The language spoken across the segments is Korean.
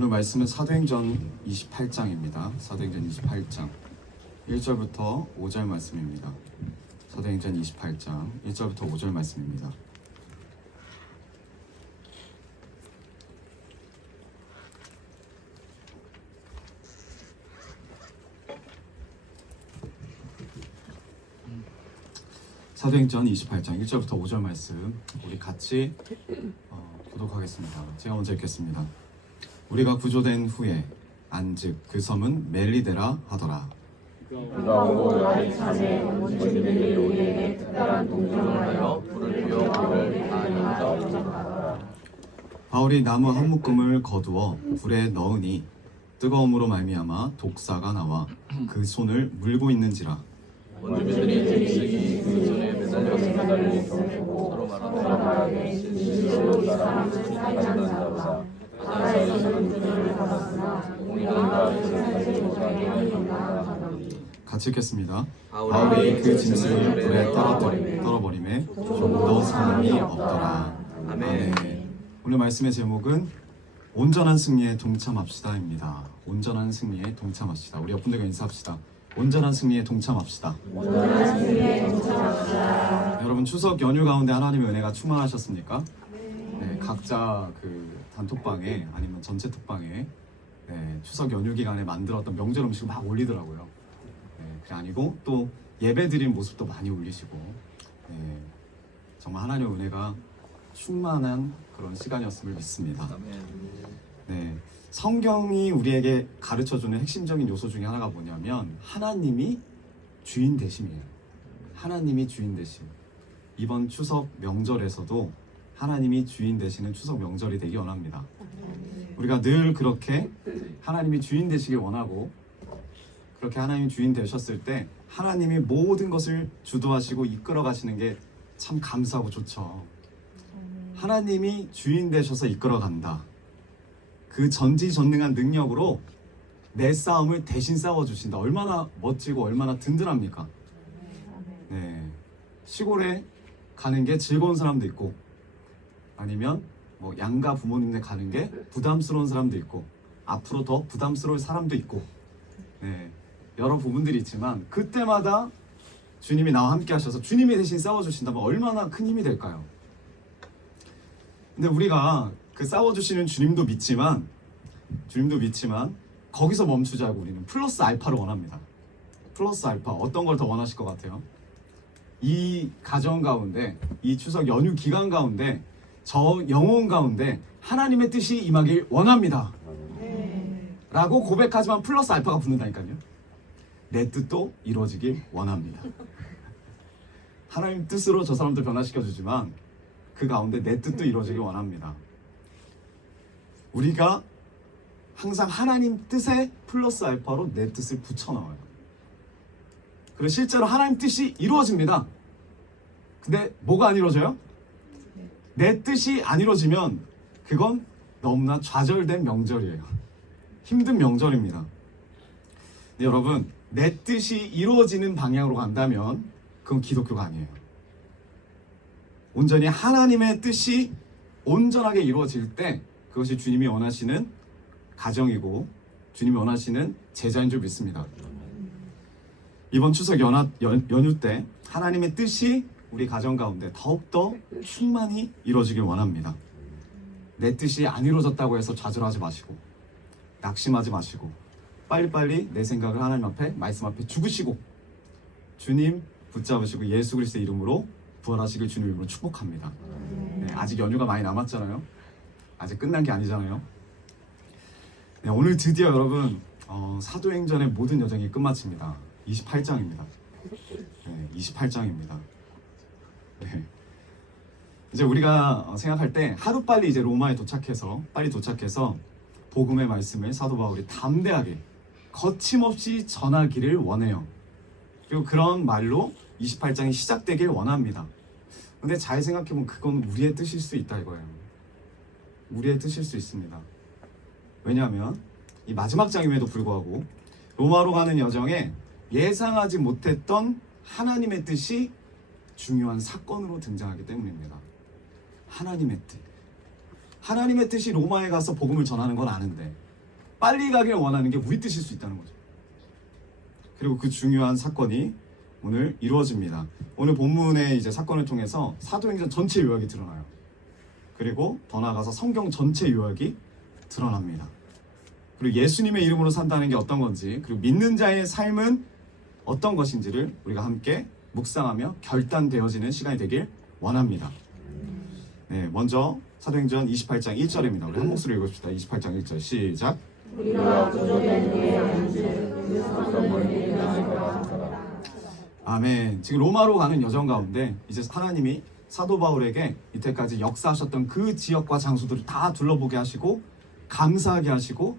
오늘 말씀은 사도행전 28장입니다. 사도행전 28장 1절부터 5절 말씀입니다. 사도행전 28장 1절부터 5절 말씀입니다. 사도행전 28장 1절부터 5절 말씀 우리 같이 교독하겠습니다. 제가 먼저 읽겠습니다. 우리가 구조된 후에 안즉 그 섬은 멜리데라 하더라. 그가 오고 나의 차례 원주민들이 우리에게 특별한 동정을 하여 불을 피워 불을 다 연적. 바울이 나무 한 묶음을 거두어 불에 넣으니 뜨거움으로 말미암아 독사가 나와 그 손을 물고 있는지라. 원주민들이 들이쓰기 그 손에 매달려서 서로 말하되 진실로 이 사람은 사이다는 자로다. 바다에서는 그들을 받았으나 우리가 그를 하지 못하게 하였다. 같이 읽겠습니다. 바울이 그 짐승을 불에 떨어버림에 좀 더 소망이 없더라. 아멘. 오늘 말씀의 제목은 온전한 승리에 동참합시다입니다. 온전한 승리에 동참합시다. 우리 옆분들과 인사합시다. 온전한 승리에 동참합시다. 온전한 승리에 동참합시다. 여러분 추석 연휴 가운데 하나님의 은혜가 충만하셨습니까? 네, 각자 그 단톡방에 아니면 전체 톡방에 추석 연휴 기간에 만들었던 명절 음식을 막 올리더라고요. 그게 아니고 또 예배 드린 모습도 많이 올리시고 정말 하나님의 은혜가 충만한 그런 시간이었음을 믿습니다. 네, 성경이 우리에게 가르쳐주는 핵심적인 요소 중에 하나가 뭐냐면 하나님이 주인 되심이에요. 하나님이 주인 되심. 이번 추석 명절에서도 하나님이 주인 되시는 추석 명절이 되기 원합니다. 우리가 늘 그렇게 하나님이 주인 되시길 원하고 그렇게 하나님이 주인 되셨을 때 하나님이 모든 것을 주도하시고 이끌어 가시는 게 참 감사하고 좋죠. 하나님이 주인 되셔서 이끌어 간다. 그 전지전능한 능력으로 내 싸움을 대신 싸워주신다. 얼마나 멋지고 얼마나 든든합니까? 네. 시골에 가는 게 즐거운 사람도 있고 아니면 뭐 양가 부모님네 가는 게 부담스러운 사람도 있고 앞으로 더 부담스러울 사람도 있고 여러 부분들이 있지만 그때마다 주님이 나와 함께 하셔서 주님이 대신 싸워주신다면 얼마나 큰 힘이 될까요? 근데 우리가 그 싸워주시는 주님도 믿지만 거기서 멈추지 않고 우리는 플러스 알파를 원합니다. 플러스 알파 어떤 걸 더 원하실 것 같아요? 이 가정 가운데 이 추석 연휴 기간 가운데 저 영혼 가운데 하나님의 뜻이 임하길 원합니다. 라고 고백하지만 플러스 알파가 붙는다니까요. 내 뜻도 이루어지길 원합니다. 하나님 뜻으로 저 사람들 변화시켜주지만 그 가운데 내 뜻도 이루어지길 원합니다. 우리가 항상 하나님 뜻에 플러스 알파로 내 뜻을 붙여넣어요. 그리고 실제로 하나님 뜻이 이루어집니다. 근데 뭐가 안 이루어져요? 내 뜻이 안 이루어지면 그건 너무나 좌절된 명절이에요. 힘든 명절입니다. 근데 여러분 내 뜻이 이루어지는 방향으로 간다면 그건 기독교가 아니에요. 온전히 하나님의 뜻이 온전하게 이루어질 때 그것이 주님이 원하시는 가정이고 주님이 원하시는 제자인 줄 믿습니다. 이번 추석 연휴 때 하나님의 뜻이 우리 가정 가운데 더욱더 충만히 이루어지길 원합니다. 내 뜻이 안 이루어졌다고 해서 좌절하지 마시고 낙심하지 마시고 빨리빨리 내 생각을 하나님 앞에 말씀 앞에 죽으시고 주님 붙잡으시고 예수 그리스도의 이름으로 부활하시길 주님 이름으로 축복합니다. 아직 연휴가 많이 남았잖아요. 아직 끝난 게 아니잖아요. 오늘 드디어 여러분 사도행전의 모든 여정이 끝마칩니다. 28장입니다. 28장입니다. 이제 우리가 생각할 때 하루빨리 이제 로마에 빨리 도착해서 복음의 말씀을 사도 바울이 담대하게 거침없이 전하기를 원해요. 그리고 그런 말로 28장이 시작되길 원합니다. 근데 잘 생각해보면 그건 우리의 뜻일 수 있다 이거예요. 우리의 뜻일 수 있습니다. 왜냐하면 이 마지막 장임에도 불구하고 로마로 가는 여정에 예상하지 못했던 하나님의 뜻이 중요한 사건으로 등장하기 때문입니다. 하나님의 뜻. 하나님의 뜻이 로마에 가서 복음을 전하는 건 아는데 빨리 가길 원하는 게 우리 뜻일 수 있다는 거죠. 그리고 그 중요한 사건이 오늘 이루어집니다. 오늘 본문의 이제 사건을 통해서 사도행전 전체 요약이 드러나요. 그리고 더 나아가서 성경 전체 요약이 드러납니다. 그리고 예수님의 이름으로 산다는 게 어떤 건지, 그리고 믿는 자의 삶은 어떤 것인지를 우리가 함께 묵상하며 결단되어지는 시간이 되길 원합니다. 네, 먼저 사도행전 28장 1절입니다. 우리 한 목소리 읽읍시다. 28장 1절 시작. 우리가 구조된 후에 안즉 그리스도서 멀리 떠나는 것 아멘. 지금 로마로 가는 여정 가운데 이제 하나님이 사도 바울에게 이때까지 역사하셨던 그 지역과 장소들을 다 둘러보게 하시고 감사하게 하시고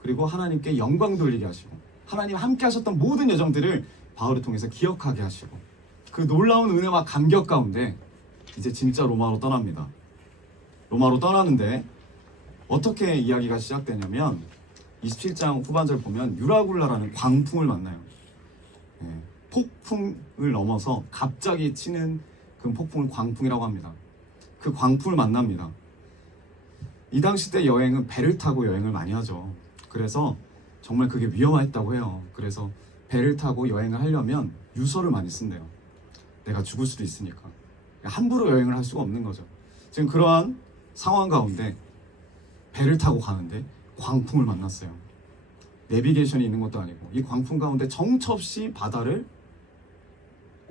그리고 하나님께 영광 돌리게 하시고 하나님 함께 하셨던 모든 여정들을 바울을 통해서 기억하게 하시고 그 놀라운 은혜와 감격 가운데 이제 진짜 로마로 떠납니다. 로마로 떠나는데 어떻게 이야기가 시작되냐면 27장 후반절 보면 유라굴라라는 광풍을 만나요. 네, 폭풍을 넘어서 갑자기 치는 그 폭풍을 광풍이라고 합니다. 그 광풍을 만납니다. 이 당시 때 여행은 배를 타고 여행을 많이 하죠. 그래서 정말 그게 위험했다고 해요. 그래서 배를 타고 여행을 하려면 유서를 많이 쓴대요. 내가 죽을 수도 있으니까. 함부로 여행을 할 수가 없는 거죠. 지금 그러한 상황 가운데 배를 타고 가는데 광풍을 만났어요. 내비게이션이 있는 것도 아니고 이 광풍 가운데 정처없이 바다를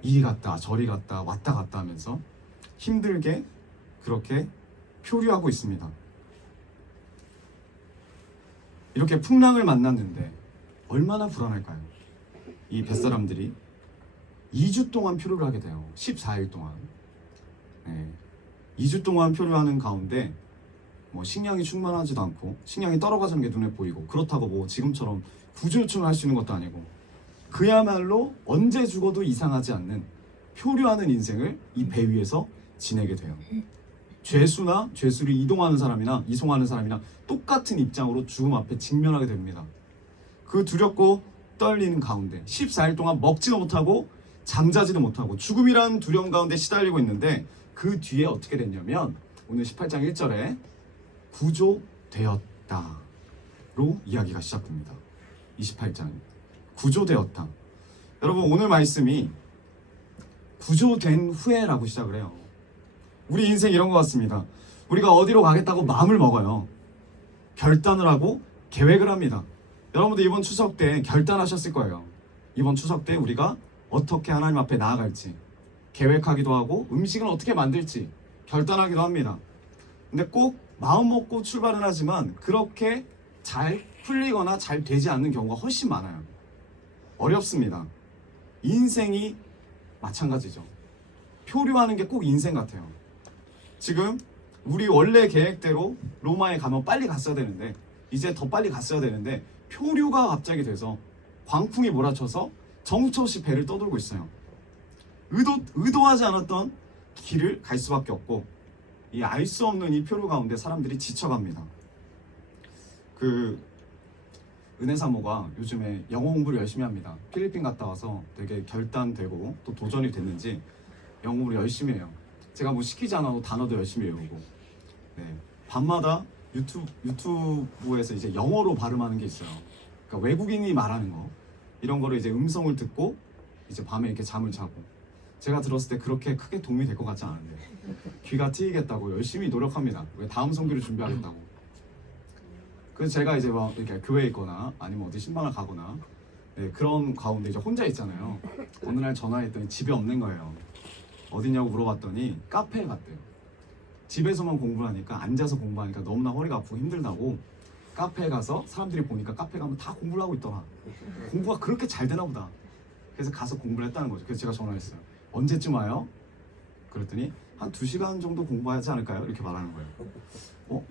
이리 갔다 저리 갔다 왔다 갔다 하면서 힘들게 그렇게 표류하고 있습니다. 이렇게 풍랑을 만났는데 얼마나 불안할까요? 이 뱃사람들이 2주 동안 표류를 하게 돼요. 14일 동안. 네. 2주 동안 표류하는 가운데 뭐 식량이 충만하지도 않고 식량이 떨어가는 게 눈에 보이고 그렇다고 뭐 지금처럼 구조 요청을 할 수 있는 것도 아니고 그야말로 언제 죽어도 이상하지 않는 표류하는 인생을 이 배 위에서 지내게 돼요. 죄수나 죄수를 이송하는 사람이나 똑같은 입장으로 죽음 앞에 직면하게 됩니다. 그 두렵고 떨리는 가운데 14일 동안 먹지도 못하고 잠자지도 못하고 죽음이란 두려움 가운데 시달리고 있는데 그 뒤에 어떻게 됐냐면 오늘 18장 1절에 구조되었다로 이야기가 시작됩니다. 28장 구조되었다. 여러분 오늘 말씀이 구조된 후에라고 시작을 해요. 우리 인생 이런 것 같습니다. 우리가 어디로 가겠다고 마음을 먹어요. 결단을 하고 계획을 합니다. 여러분들 이번 추석 때 결단하셨을 거예요. 이번 추석 때 우리가 어떻게 하나님 앞에 나아갈지 계획하기도 하고 음식을 어떻게 만들지 결단하기도 합니다. 근데 꼭 마음 먹고 출발은 하지만 그렇게 잘 풀리거나 잘 되지 않는 경우가 훨씬 많아요. 어렵습니다. 인생이 마찬가지죠. 표류하는 게 꼭 인생 같아요. 지금 우리 원래 계획대로 로마에 가면 빨리 갔어야 되는데 이제 더 빨리 갔어야 되는데 표류가 갑자기 돼서 광풍이 몰아쳐서 정처없이 배를 떠돌고 있어요. 의도하지 않았던 길을 갈 수밖에 없고 이 알 수 없는 이 표류 가운데 사람들이 지쳐갑니다. 그 은혜 사모가 요즘에 영어 공부를 열심히 합니다. 필리핀 갔다 와서 되게 결단되고 또 도전이 됐는지 영어 공부를 열심히 해요. 제가 뭐 시키지 않아도 단어도 열심히 외우고 네, 밤마다 유튜브에서 이제 영어로 발음하는 게 있어요. 그러니까 외국인이 말하는 거 이런 거를 이제 음성을 듣고 이제 밤에 이렇게 잠을 자고 제가 들었을 때 그렇게 크게 도움이 될 것 같지 않은데 귀가 트이겠다고 열심히 노력합니다. 왜 다음 선교를 준비하겠다고. 그래서 제가 이제 막 이렇게 교회에 있거나 아니면 어디 신방을 가거나 네, 그런 가운데 이제 혼자 있잖아요. 어느 날 전화했더니 집에 없는 거예요. 어디냐고 물어봤더니 카페에 갔대요. 집에서만 공부를 하니까 앉아서 공부하니까 너무나 허리가 아프고 힘들다고 카페에 가서 사람들이 보니까 카페 가면 다 공부를 하고 있더라. 공부가 그렇게 잘 되나 보다. 그래서 가서 공부를 했다는 거죠. 그래서 제가 전화했어요. 언제쯤 와요? 그랬더니 한 2시간 정도 공부하지 않을까요? 이렇게 말하는 거예요.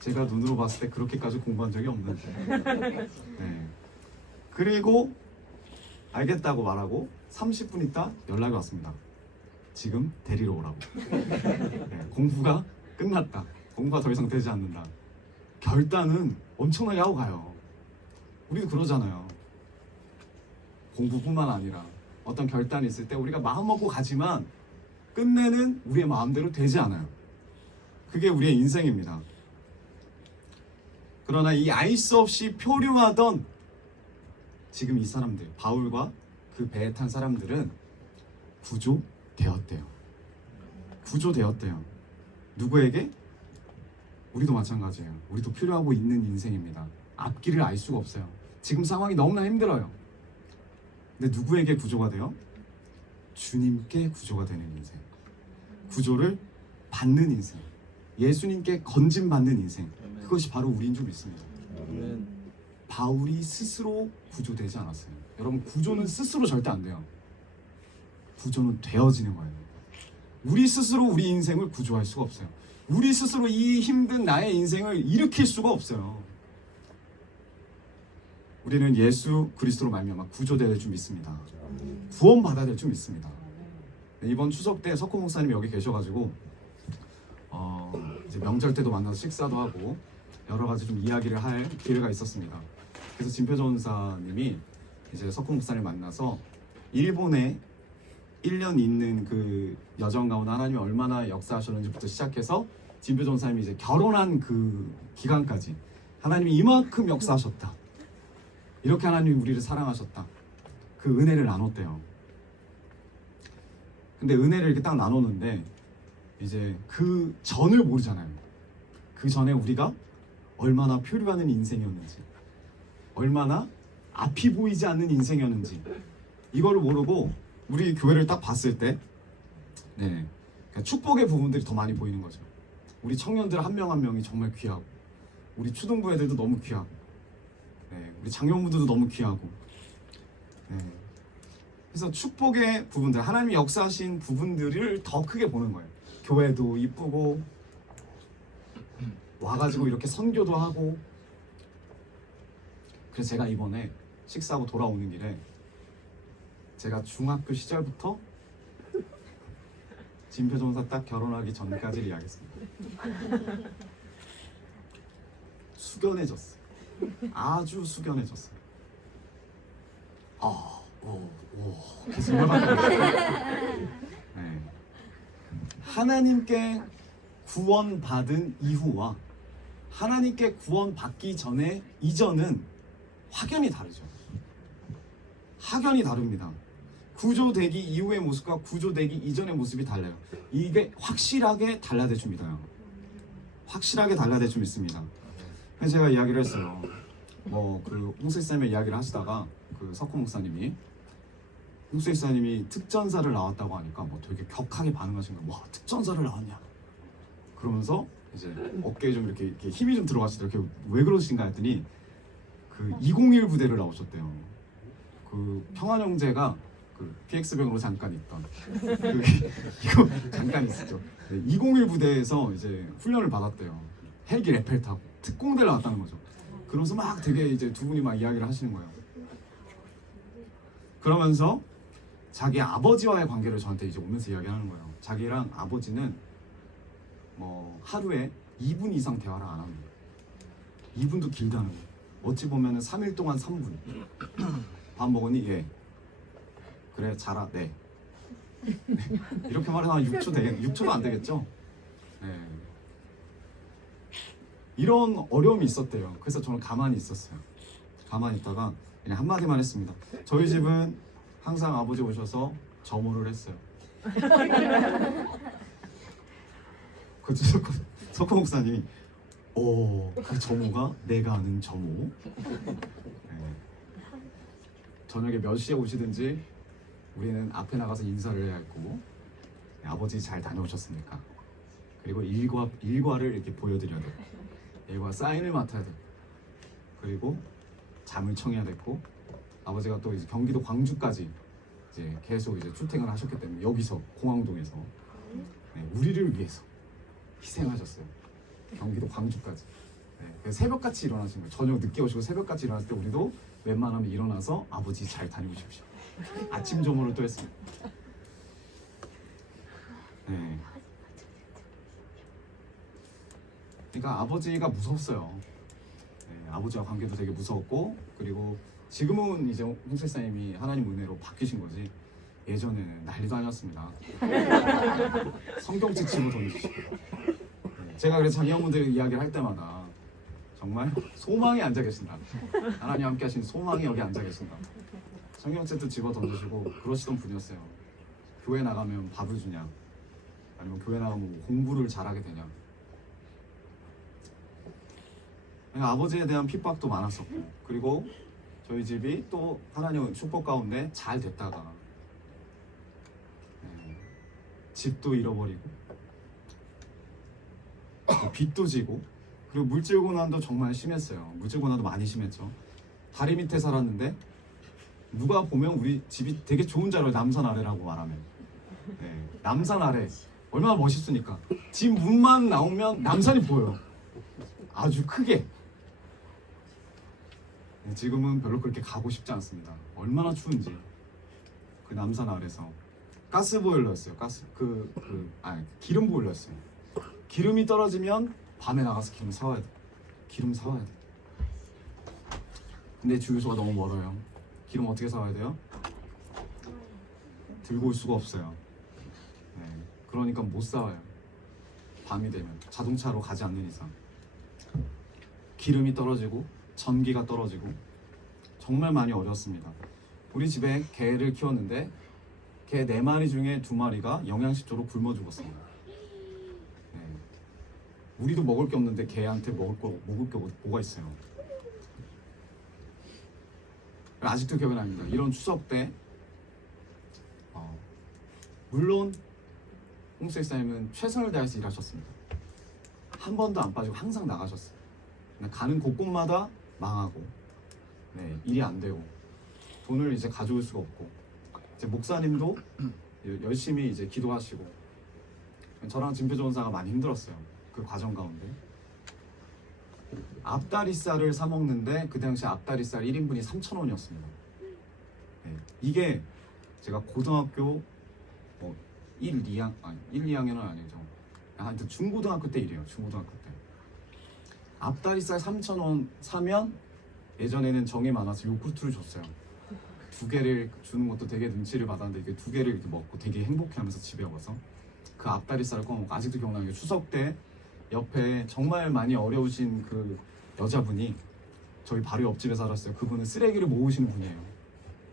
제가 눈으로 봤을 때 그렇게까지 공부한 적이 없는데 네. 그리고 알겠다고 말하고 30분 있다 연락이 왔습니다. 지금 데리러 오라고. 네, 공부가 끝났다. 공부가 더 이상 되지 않는다. 결단은 엄청나게 하고 가요. 우리도 그러잖아요. 공부뿐만 아니라 어떤 결단이 있을 때 우리가 마음 먹고 가지만 끝내는 우리의 마음대로 되지 않아요. 그게 우리의 인생입니다. 그러나 이 알 수 없이 표류하던 지금 이 사람들, 바울과 그 배에 탄 사람들은 구조되었대요. 구조되었대요. 누구에게? 우리도 마찬가지예요. 우리도 필요하고 있는 인생입니다. 앞길을 알 수가 없어요. 지금 상황이 너무나 힘들어요. 근데 누구에게 구조가 돼요? 주님께 구조가 되는 인생. 구조를 받는 인생. 예수님께 건짐받는 인생. 그것이 바로 우리인 줄 믿습니다. 바울이 스스로 구조되지 않았어요. 여러분, 구조는 스스로 절대 안 돼요. 구조는 되어지는 거예요. 우리 스스로 우리 인생을 구조할 수가 없어요. 우리 스스로 이 힘든 나의 인생을 일으킬 수가 없어요. 우리는 예수 그리스도로 말미암아 구조될 줄 믿습니다. 구원받아야 될 줄 믿습니다. 이번 추석 때 석호 목사님이 여기 계셔가지고 이제 명절 때도 만나서 식사도 하고 여러 가지 좀 이야기를 할 기회가 있었습니다. 그래서 진표 전사님이 이제 석호 목사를 만나서 일본에 1년 있는 그 여정 가운데 하나님이 얼마나 역사하셨는지부터 시작해서 진표 전사님이 이제 결혼한 그 기간까지 하나님이 이만큼 역사하셨다. 이렇게 하나님이 우리를 사랑하셨다. 그 은혜를 나눴대요. 근데 은혜를 이렇게 딱 나눴는데 이제 그 전을 모르잖아요. 그 전에 우리가 얼마나 표류하는 인생이었는지, 얼마나 앞이 보이지 않는 인생이었는지 이걸 모르고 우리 교회를 딱 봤을 때 그러니까 축복의 부분들이 더 많이 보이는 거죠. 우리 청년들 한 명 한 명이 정말 귀하고, 우리 초등부 애들도 너무 귀하고, 우리 장년부들도 너무 귀하고, 그래서 축복의 부분들, 하나님이 역사하신 부분들을 더 크게 보는 거예요. 교회도 이쁘고 와가지고 이렇게 선교도 하고. 그래서 제가 이번에 식사하고 돌아오는 길에 제가 중학교 시절부터 진표 전사 딱 결혼하기 전까지를 이야기했습니다. 숙연해졌어요. 아주 숙연해졌어요. 계속 하나님께 구원받은 이후와 하나님께 구원받기 전에 이전은 확연히 다르죠. 확연히 다릅니다. 구조되기 이후의 모습과 구조되기 이전의 모습이 달라요. 이게 확실하게 달라져줍니다. 확실하게 달라져 있습니다. 그래서 제가 이야기를 했어요. 그 홍수일사님의 이야기를 하시다가 그 석호 목사님이, 홍수일사님이 특전사를 나왔다고 하니까 되게 격하게 반응하신 거예요. 와, 특전사를 나왔냐? 그러면서 이제 어깨에 좀 이렇게 힘이 좀 들어가시더라고요. 왜 그러신가 했더니 그 201 부대를 나오셨대요. 그 평안형제가 그 PX병으로 잠깐 있던 이거 잠깐 있었죠. 201 부대에서 이제 훈련을 받았대요. 헬기 레펠 타고 특공대를 나왔다는 거죠. 그러면서 막 되게 이제 두 분이 막 이야기를 하시는 거예요. 그러면서 자기 아버지와의 관계를 저한테 이제 오면서 이야기하는 거예요. 자기랑 아버지는 하루에 2분 이상 대화를 안 합니다. 2분도 길다는 거예요. 어찌 보면은 3일 동안 3분. 밥 먹었니? 예. 그래, 자라. 네. 이렇게 말하면 6초도 안 되겠죠? 네. 이런 어려움이 있었대요. 그래서 저는 가만히 있었어요. 가만히 있다가 그냥 한마디만 했습니다. 저희 집은 항상 아버지 오셔서 점호를 했어요. 그 석호 목사님이 그 점호가 내가 아는 점호. 저녁에 몇 시에 오시든지 우리는 앞에 나가서 인사를 해야 했고, 아버지 잘 다녀오셨습니까? 그리고 일과를 이렇게 보여드려야 되고, 일과 사인을 맡아야 되고, 그리고 잠을 청해야 됐고, 아버지가 또 이제 경기도 광주까지 이제 계속 이제 출퇴근을 하셨기 때문에 여기서 공항동에서 우리를 위해서 희생하셨어요. 경기도 광주까지. 그래서 새벽같이 일어나신 거예요. 저녁 늦게 오시고 새벽같이 일어났을 때 우리도 웬만하면 일어나서 아버지 잘 다녀오십시오. 아침 조문을 또 했습니다. 그러니까 아버지가 무서웠어요. 아버지와 관계도 되게 무서웠고, 그리고 지금은 이제 홍실사님이 하나님 은혜로 바뀌신 거지, 예전에는 난리도 아니었습니다. 성경책 치고 던지시고. 제가 그래서 자녀분들 이야기를 할 때마다 정말 소망이 앉아 계신다. 하나님 함께 하신 소망이 여기 앉아 계신다. 성경책도 집어 던지시고 그러시던 분이었어요. 교회 나가면 밥을 주냐, 아니면 교회 나가면 뭐 공부를 잘하게 되냐. 아버지에 대한 핍박도 많았었고, 그리고 저희 집이 또 하나님 축복 가운데 잘 됐다가 집도 잃어버리고 빚도 지고, 그리고 물질 고난도 정말 심했어요. 물질 고난도 많이 심했죠. 다리 밑에 살았는데 누가 보면 우리 집이 되게 좋은 자로 남산 아래라고 말하면, 남산 아래 얼마나 멋있으니까 집 문만 나오면 남산이 보여요. 아주 크게. 지금은 별로 그렇게 가고 싶지 않습니다. 얼마나 추운지. 그 남산 아래서 가스 보일러였어요. 기름 보일러였어요. 기름이 떨어지면 밤에 나가서 기름 사와야 돼. 기름 사와야 돼. 근데 주유소가 너무 멀어요. 기름 어떻게 사와야 돼요? 들고 올 수가 없어요. 그러니까 못 사와요. 밤이 되면 자동차로 가지 않는 이상. 기름이 떨어지고 전기가 떨어지고 정말 많이 어려웠습니다. 우리 집에 개를 키웠는데 개 4마리 중에 2마리가 영양실조로 굶어 죽었습니다. 우리도 먹을 게 없는데 개한테 먹을 게 뭐가 있어요. 아직도 기억이 납니다. 이런 추석 때 물론 홍수 목사님은 최선을 다해서 일하셨습니다. 한 번도 안 빠지고 항상 나가셨어요. 가는 곳곳마다 망하고, 일이 안 되고, 돈을 이제 가져올 수가 없고, 이제 목사님도 열심히 이제 기도하시고, 저랑 진표 전사가 많이 힘들었어요. 그 과정 가운데. 앞다리살을 사 먹는데 그 당시 앞다리살 1인분이 3,000원이었습니다. 이게 제가 고등학교 1, 2학년은 아니죠. 하여튼 중고등학교 때 일이에요. 중고등학교 때. 앞다리살 3,000원 사면 예전에는 정이 많아서 요구르트를 줬어요. 2개를 주는 것도 되게 눈치를 받았는데 이게 2개를 이렇게 먹고 되게 행복해하면서 집에 와서 그 앞다리살을 꺼먹고, 아직도 기억나는 게 추석 때 옆에 정말 많이 어려우신 그 여자분이 저희 바로 옆집에 살았어요. 그분은 쓰레기를 모으시는 분이에요.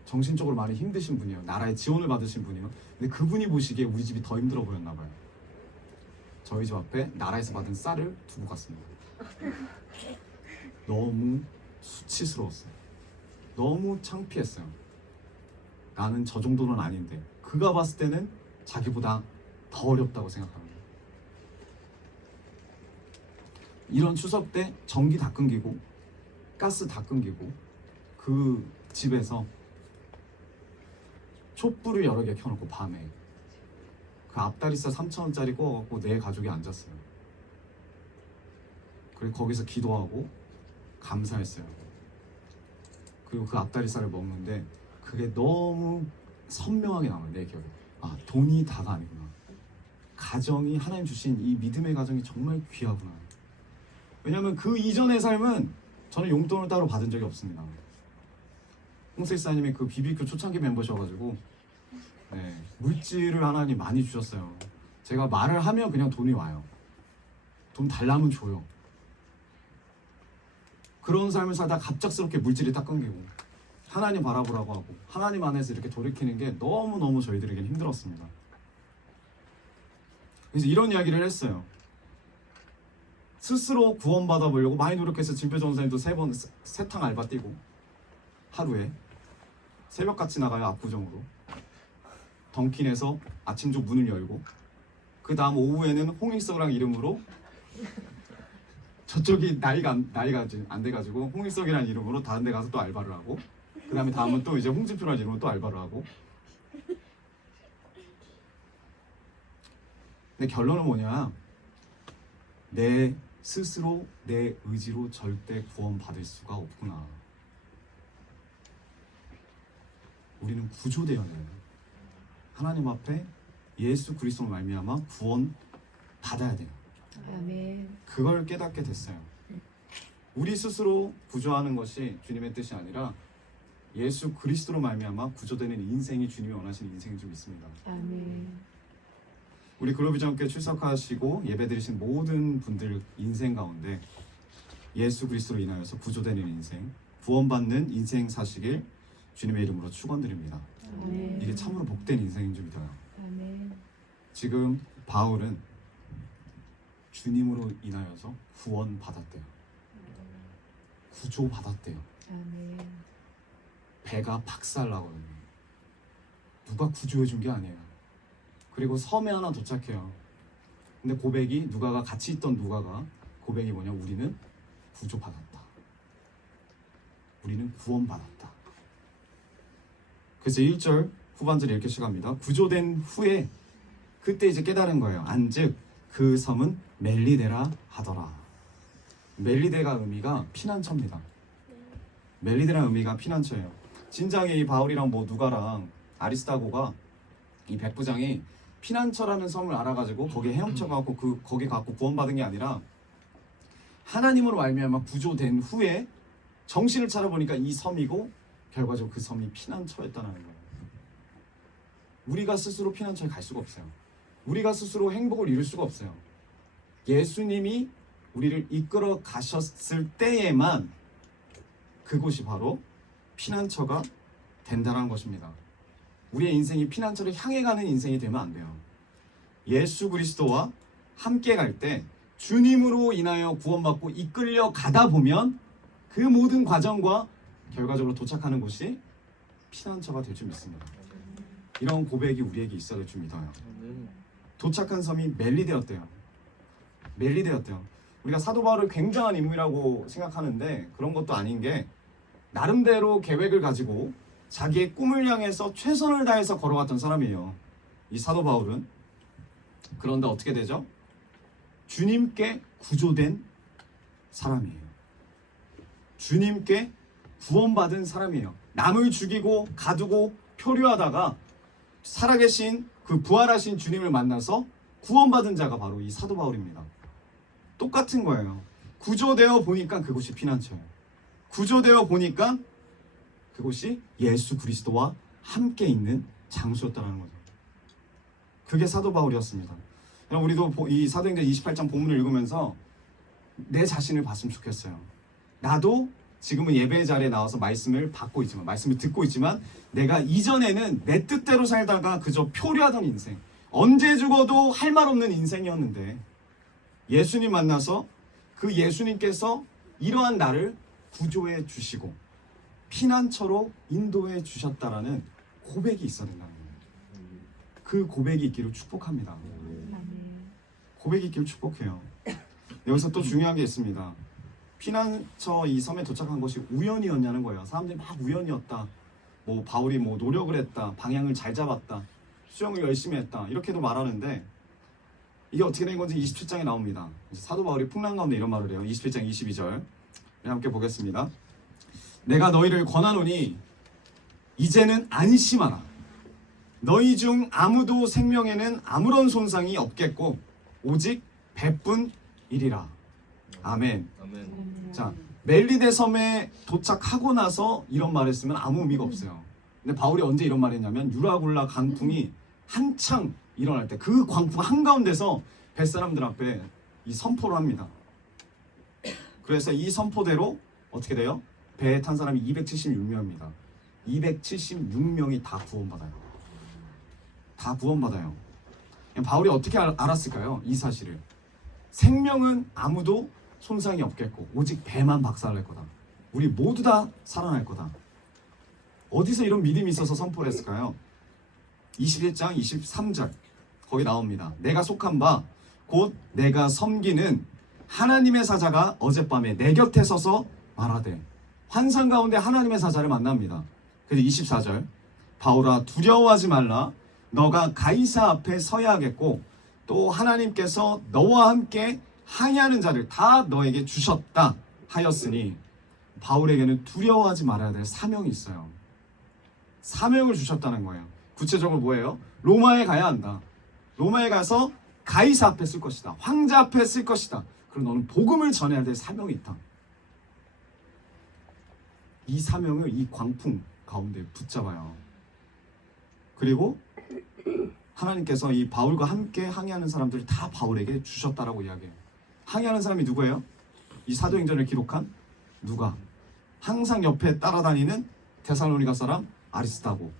정신적으로 많이 힘드신 분이에요. 나라의 지원을 받으신 분이에요. 근데 그분이 보시기에 우리 집이 더 힘들어 보였나 봐요. 저희 집 앞에 나라에서 받은 쌀을 두고 갔습니다. 너무 수치스러웠어요. 너무 창피했어요. 나는 저 정도는 아닌데, 그가 봤을 때는 자기보다 더 어렵다고 생각합니다. 이런 추석 때 전기 다 끊기고 가스 다 끊기고 그 집에서 촛불을 여러 개 켜놓고 밤에 그 앞다리살 3,000원짜리 구워갖고 내 가족이 앉았어요. 그리고 거기서 기도하고 감사했어요. 그리고 그 앞다리살을 먹는데 그게 너무 선명하게 남아요. 내 기억에. 돈이 다가 아니구나. 가정이, 하나님 주신 이 믿음의 가정이 정말 귀하구나. 왜냐하면 그 이전의 삶은 저는 용돈을 따로 받은 적이 없습니다. 홍세사님이 그 BBQ 초창기 멤버셔가지고 물질을 하나님 많이 주셨어요. 제가 말을 하면 그냥 돈이 와요. 돈 달라면 줘요. 그런 삶을 살다 갑작스럽게 물질이 딱 끊기고 하나님 바라보라고 하고 하나님 안에서 이렇게 돌이키는 게 너무너무 저희들에겐 힘들었습니다. 그래서 이런 이야기를 했어요. 스스로 구원받아 보려고 많이 노력해서 진표 전사님도 3번 세탕 알바 뛰고 하루에 새벽같이 나가요. 압구정으로 던킨에서 아침쪽 문을 열고 그 다음 오후에는 홍익석이라는 이름으로 저쪽이 나이가 안 돼가지고 홍익석이라는 이름으로 다른 데 가서 또 알바를 하고 그 다음에 다음은 또 이제 홍진표라는 이름으로 또 알바를 하고. 근데 결론은 뭐냐, 내 스스로 내 의지로 절대 구원받을 수가 없구나. 우리는 구조되어야 해요. 하나님 앞에 예수 그리스도로 말미암아 구원 받아야 돼요. 아멘. 그걸 깨닫게 됐어요. 우리 스스로 구조하는 것이 주님의 뜻이 아니라 예수 그리스도로 말미암아 구조되는 인생이 주님이 원하시는 인생이 좀 있습니다. 아멘. 우리 글로비전교회 출석하시고 예배드리신 모든 분들 인생 가운데 예수 그리스도로 인하여서 구조되는 인생, 구원받는 인생 사시길 주님의 이름으로 축원드립니다. 아멘. 이게 참으로 복된 인생인 줄 믿어요. 아멘. 지금 바울은 주님으로 인하여서 구원받았대요. 구조받았대요. 아멘. 배가 박살나거든요. 누가 구조해 준 게 아니에요. 그리고 섬에 하나 도착해요. 근데 고백이, 누가가 같이 있던 누가가 고백이 뭐냐, 우리는 구조받았다. 우리는 구원받았다. 그래서 1절 후반절에 이렇게 시작합니다. 구조된 후에 그때 이제 깨달은 거예요. 안즉 그 섬은 멜리데라 하더라. 멜리데가 의미가 피난처입니다. 멜리데라 의미가 피난처예요. 진작에 이 바울이랑 뭐 누가랑 아리스타고가 이 백부장이 피난처라는 섬을 알아가지고 거기에 헤엄쳐가고 거기 갖고 구원받은 게 아니라 하나님으로 말미암아 구조된 후에 정신을 차려보니까 이 섬이고 결과적으로 그 섬이 피난처였다는 거예요. 우리가 스스로 피난처에 갈 수가 없어요. 우리가 스스로 행복을 이룰 수가 없어요. 예수님이 우리를 이끌어 가셨을 때에만 그곳이 바로 피난처가 된다는 것입니다. 우리의 인생이 피난처를 향해 가는 인생이 되면 안 돼요. 예수 그리스도와 함께 갈 때 주님으로 인하여 구원받고 이끌려 가다 보면 그 모든 과정과 결과적으로 도착하는 곳이 피난처가 될 줄 믿습니다. 이런 고백이 우리에게 있어야 될 줄 믿어요. 도착한 섬이 멜리데였대요. 멜리데였대요. 우리가 사도 바울을 굉장한 인물이라고 생각하는데 그런 것도 아닌 게, 나름대로 계획을 가지고 자기의 꿈을 향해서 최선을 다해서 걸어갔던 사람이에요. 이 사도 바울은. 그런데 어떻게 되죠? 주님께 구조된 사람이에요. 주님께 구원받은 사람이에요. 남을 죽이고 가두고 표류하다가 살아계신 그 부활하신 주님을 만나서 구원받은 자가 바로 이 사도 바울입니다. 똑같은 거예요. 구조되어 보니까 그곳이 피난처예요. 구조되어 보니까 그곳이 예수 그리스도와 함께 있는 장소였다는 거죠. 그게 사도 바울이었습니다. 우리도 이 사도행전 28장 본문을 읽으면서 내 자신을 봤으면 좋겠어요. 나도 지금은 예배 자리에 나와서 말씀을 받고 있지만, 말씀을 듣고 있지만, 내가 이전에는 내 뜻대로 살다가 그저 표류하던 인생, 언제 죽어도 할 말 없는 인생이었는데 예수님 만나서 그 예수님께서 이러한 나를 구조해 주시고 피난처로 인도해 주셨다라는 고백이 있어야 된다는 거예요. 그 고백이 있기를 축복합니다. 고백이 있기를 축복해요. 여기서 또 중요한 게 있습니다. 피난처 이 섬에 도착한 것이 우연이었냐는 거예요. 사람들이 막 우연이었다. 뭐 바울이 뭐 노력을 했다. 방향을 잘 잡았다. 수영을 열심히 했다. 이렇게도 말하는데 이게 어떻게 된 건지 27장에 나옵니다. 사도 바울이 풍랑 가운데 이런 말을 해요. 27장 22절. 함께 보겠습니다. 내가 너희를 권하노니 이제는 안심하라. 너희 중 아무도 생명에는 아무런 손상이 없겠고 오직 배뿐이리라. 아멘. 자, 멜리데 섬에 도착하고 나서 이런 말을 했으면 아무 의미가 없어요. 근데 바울이 언제 이런 말을 했냐면 유라굴라 강풍이 한창 일어날 때 그 광풍 한가운데서 뱃사람들 앞에 이 선포를 합니다. 그래서 이 선포대로 어떻게 돼요? 배에 탄 사람이 276명입니다. 276명이 다 구원받아요. 다 구원받아요. 바울이 어떻게 알았을까요? 이 사실을. 생명은 아무도 손상이 없겠고 오직 배만 박살날 거다. 우리 모두 다 살아날 거다. 어디서 이런 믿음이 있어서 선포를 했을까요? 21장 23절 거기 나옵니다. 내가 속한 바 곧 내가 섬기는 하나님의 사자가 어젯밤에 내 곁에 서서 말하되, 환상 가운데 하나님의 사자를 만납니다. 그래서 24절 바울아 두려워하지 말라. 너가 가이사 앞에 서야 하겠고 또 하나님께서 너와 함께 항해하는 자를 다 너에게 주셨다 하였으니, 바울에게는 두려워하지 말아야 될 사명이 있어요. 사명을 주셨다는 거예요. 구체적으로 뭐예요? 로마에 가야 한다. 로마에 가서 가이사 앞에 쓸 것이다. 황제 앞에 쓸 것이다. 그럼 너는 복음을 전해야 될 사명이 있다. 이 사명을 이 광풍 가운데 붙잡아요. 그리고 하나님께서 이 바울과 함께 항해하는 사람들을 다 바울에게 주셨다라고 이야기해요. 항해하는 사람이 누구예요? 이 사도행전을 기록한 누가? 항상 옆에 따라다니는 데살로니가 사람 아리스타고,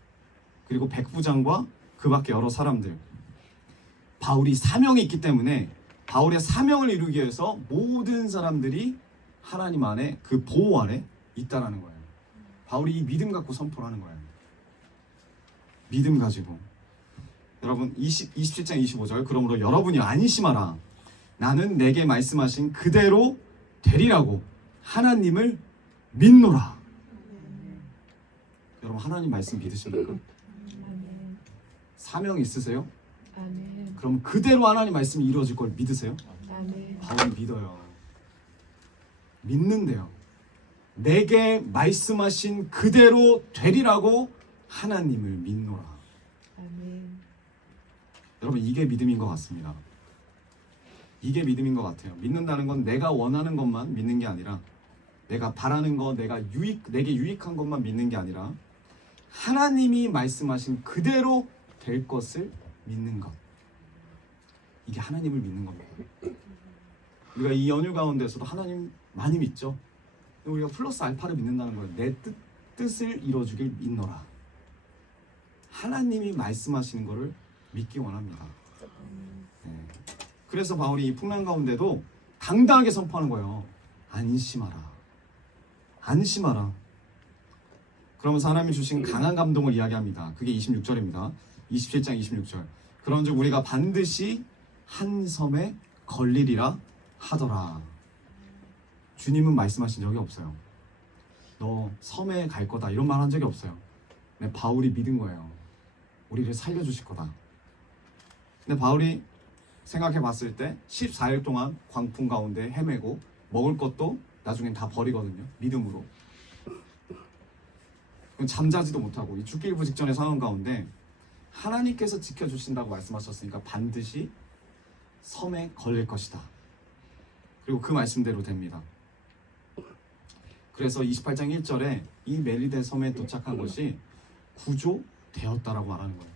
그리고 백부장과 그 밖에 여러 사람들. 바울이 사명이 있기 때문에 바울의 사명을 이루기 위해서 모든 사람들이 하나님 안에 그 보호 아래 있다라는 거예요. 바울이 이 믿음 갖고 선포를 하는 거예요. 믿음 가지고. 여러분 27장 25절, 그러므로 여러분이 안심하라. 나는 내게 말씀하신 그대로 되리라고 하나님을 믿노라. 여러분 하나님 말씀 믿으십니까? 아멘. 사명 있으세요? 아멘. 그럼 그대로 하나님 말씀이 이루어질 걸 믿으세요? 아멘. 바울이 믿어요. 믿는데요. 내게 말씀하신 그대로 되리라고 하나님을 믿노라. 아멘. 여러분 이게 믿음인 것 같습니다. 이게 믿음인 것 같아요. 믿는다는 건 내가 원하는 것만 믿는 게 아니라, 내가 바라는 거, 내게 유익한 것만 믿는 게 아니라 하나님이 말씀하신 그대로 될 것을 믿는 것. 이게 하나님을 믿는 겁니다. 우리가 이 연휴 가운데서도 하나님 많이 믿죠. 우리가 플러스 알파를 믿는다는 거예요. 내 뜻을 이뤄주길 믿노라. 하나님이 말씀하시는 것을 믿기 원합니다. 네. 그래서 바울이 이 풍랑 가운데도 당당하게 선포하는 거예요. 안심하라. 안심하라. 그러면서 하나님이 주신 강한 감동을 이야기합니다. 그게 26절입니다. 27장 26절. 그런즉 우리가 반드시 한 섬에 걸리리라 하더라. 주님은 말씀하신 적이 없어요. 너 섬에 갈 거다 이런 말 한 적이 없어요. 근데 바울이 믿은 거예요. 우리를 살려주실 거다. 근데 바울이 생각해 봤을 때 14일 동안 광풍 가운데 헤매고 먹을 것도 나중엔 다 버리거든요. 믿음으로. 잠자지도 못하고 이 죽기 일부 직전의 상황 가운데 하나님께서 지켜주신다고 말씀하셨으니까 반드시 섬에 걸릴 것이다. 그리고 그 말씀대로 됩니다. 그래서 28장 1절에 이 멜리데 섬에 도착한 것이 구조되었다라고 말하는 거예요.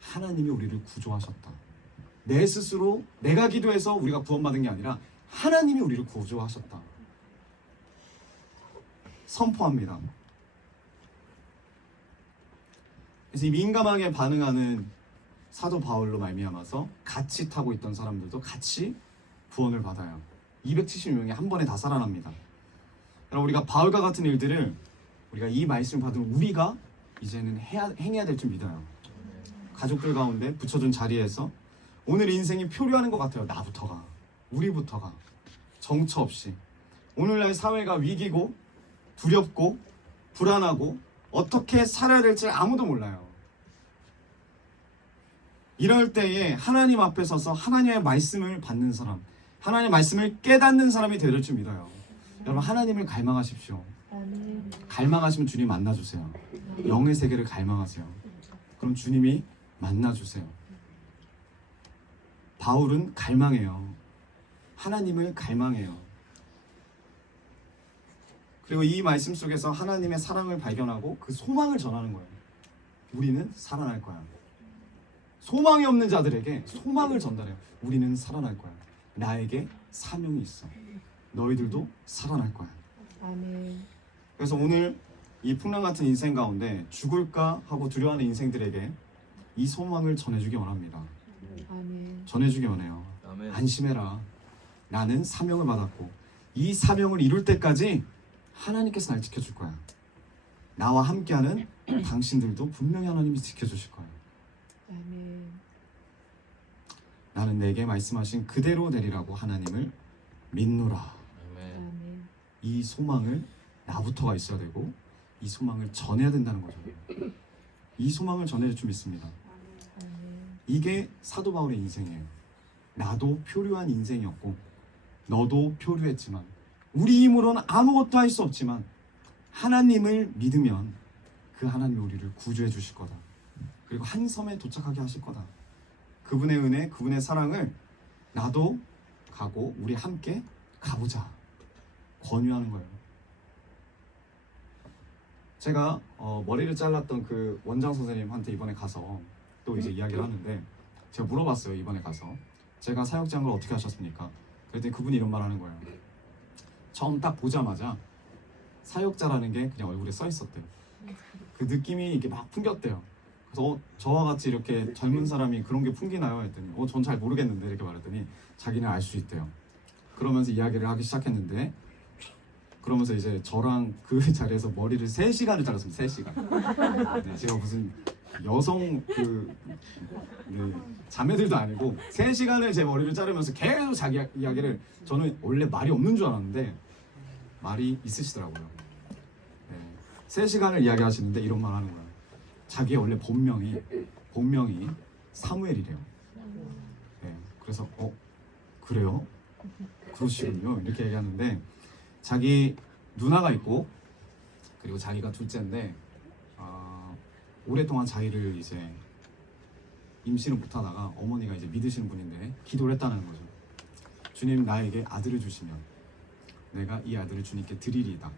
하나님이 우리를 구조하셨다. 내 스스로 내가 기도해서 우리가 구원받은 게 아니라 하나님이 우리를 구조하셨다. 선포합니다. 그래서 이 민감하게 반응하는 사도 바울로 말미암아서 같이 타고 있던 사람들도 같이 구원을 받아요. 270명이 한 번에 다 살아납니다. 여러분 우리가 바울과 같은 일들을 우리가 이 말씀을 받은 우리가 이제는 행해야 될 줄 믿어요. 가족들 가운데 붙여준 자리에서 오늘 인생이 표류하는 것 같아요. 나부터가, 우리부터가 정처 없이 오늘날 사회가 위기고 두렵고 불안하고 어떻게 살아야 될지 아무도 몰라요. 이럴 때에 하나님 앞에 서서 하나님의 말씀을 받는 사람, 하나님의 말씀을 깨닫는 사람이 되야 될 줄 믿어요. 여러분 하나님을 갈망하십시오. 아멘. 갈망하시면 주님 만나주세요. 영의 세계를 갈망하세요. 그럼 주님이 만나주세요. 바울은 갈망해요. 하나님을 갈망해요. 그리고 이 말씀 속에서 하나님의 사랑을 발견하고 그 소망을 전하는 거예요. 우리는 살아날 거야. 소망이 없는 자들에게 소망을 전달해요. 우리는 살아날 거야. 나에게 사명이 있어. 너희들도 살아날 거야. 아멘. 그래서 오늘 이 풍랑 같은 인생 가운데 죽을까 하고 두려워하는 인생들에게 이 소망을 전해주기 원합니다. 아멘. 전해주기 원해요. 아멘. 안심해라. 나는 사명을 받았고 이 사명을 이룰 때까지 하나님께서 날 지켜줄 거야. 나와 함께하는 당신들도 분명히 하나님이 지켜주실 거야. 아멘. 나는 내게 말씀하신 그대로 되리라고 하나님을 믿노라. 아멘. 아멘. 이 소망을 나부터가 있어야 되고 이 소망을 전해야 된다는 거죠. 이 소망을 전해줄 줄 믿습니다. 아멘. 이게 사도 바울의 인생이에요. 나도 표류한 인생이었고 너도 표류했지만 우리 힘으로는 아무것도 할 수 없지만 하나님을 믿으면 그 하나님이 우리를 구주해 주실 거다. 그리고 한 섬에 도착하게 하실 거다. 그분의 은혜, 그분의 사랑을 나도 가고 우리 함께 가보자. 권유하는 거예요. 제가 머리를 잘랐던 그 원장 선생님한테 이번에 가서 또 이제 이야기를 하는데 제가 물어봤어요. 이번에 가서 제가 사역장을 어떻게 하셨습니까? 그랬더니 그분이 이런 말 하는 거예요. 처음 딱 보자마자 사역자라는 게 그냥 얼굴에 써 있었대요. 그 느낌이 이렇게 막 풍겼대요. 그래서 저와 같이 이렇게 젊은 사람이 그런 게 풍기나요? 했더니 전 잘 모르겠는데 이렇게 말했더니 자기는 알 수 있대요. 그러면서 이야기를 하기 시작했는데 그러면서 이제 저랑 그 자리에서 머리를 3시간을 잘랐습니다. 3시간. 네, 제가 무슨 여성 네, 자매들도 아니고 3시간을 제 머리를 자르면서 계속 자기 이야기를 저는 원래 말이 없는 줄 알았는데 말이 있으시더라고요. 네, 3시간을 이야기하시는데 이런 말 하는 거예요. 자기의 원래 본명이 사무엘이래요. 네, 그래서 그래요? 그러시군요. 이렇게 얘기하는데 자기 누나가 있고 그리고 자기가 둘째인데 오랫동안 자기를 이제 임신을 못하다가 어머니가 이제 믿으시는 분인데 기도를 했다는 거죠. 주님 나에게 아들을 주시면 내가 이 아들을 주님께 드리리이다.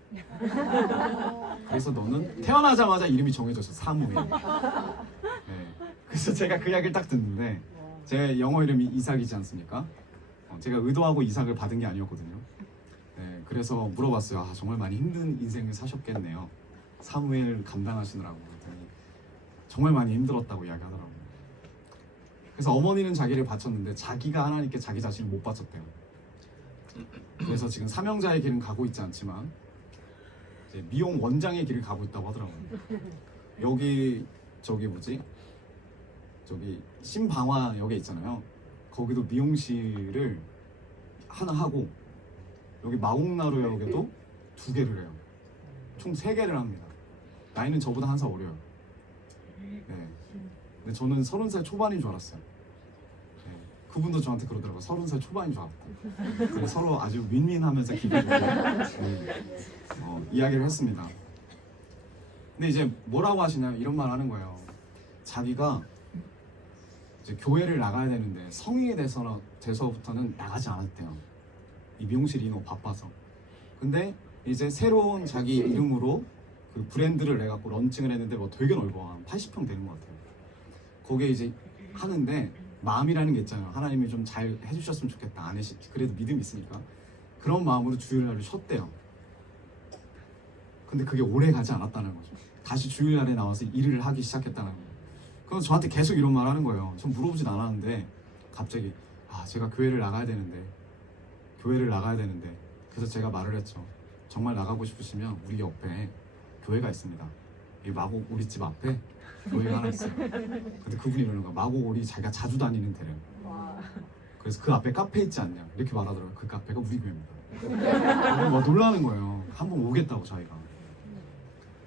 그래서 너는 태어나자마자 이름이 정해졌어. 사무엘. 네. 그래서 제가 그 이야기를 딱 듣는데 제 영어 이름이 이삭이지 않습니까? 제가 의도하고 이삭을 받은 게 아니었거든요. 네, 그래서 물어봤어요. 정말 많이 힘든 인생을 사셨겠네요. 사무엘 감당하시느라고. 그랬더니 정말 많이 힘들었다고 이야기하더라고요. 그래서 어머니는 자기를 바쳤는데 자기가 하나님께 자기 자신을 못 바쳤대요. 그래서 지금 사명자의 길은 가고 있지 않지만 이제 미용 원장의 길을 가고 있다고 하더라고요. 여기 저기 신방화역에 있잖아요. 거기도 미용실을 하나 하고 여기 마곡나루역에도 2개를 해요. 총 3개를 합니다. 나이는 저보다 1살 어려요. 네. 근데 저는 30살 초반인 줄 알았어요. 네. 그분도 저한테 그러더라고요. 30살 초반인 줄 알았다. 그래서 서로 아주 윈윈하면서 기분 좋게 이야기를 했습니다. 근데 이제 뭐라고 하시냐면 이런 말 하는 거예요. 자기가 이제 교회를 나가야 되는데 성인이 돼서부터는 나가지 않았대요. 이 미용실이 너무 바빠서. 근데 이제 새로운 자기 이름으로 그 브랜드를 내갖고 런칭을 했는데 뭐 되게 넓어. 한 80평 되는 것 같아요. 거기에 이제 하는데 마음이라는 게 있잖아요. 하나님이 좀 잘 해주셨으면 좋겠다. 안에 그래도 믿음이 있으니까. 그런 마음으로 주일날을 쉬었대요. 근데 그게 오래 가지 않았다는 거죠. 다시 주일날에 나와서 일을 하기 시작했다는 거예요. 그래서 저한테 계속 이런 말 하는 거예요. 전 물어보진 않았는데 갑자기 제가 교회를 나가야 되는데 그래서 제가 말을 했죠. 정말 나가고 싶으시면 우리 옆에 교회가 있습니다. 이 마곡 우리 집 앞에 교회가 하나 있어요. 근데 그분이 이러는 거야. 마곡 우리 자기가 자주 다니는 데래요. 그래서 그 앞에 카페 있지 않냐 이렇게 말하더라고요. 그 카페가 우리 교회입니다. 막 놀라는 거예요. 한번 오겠다고 자기가.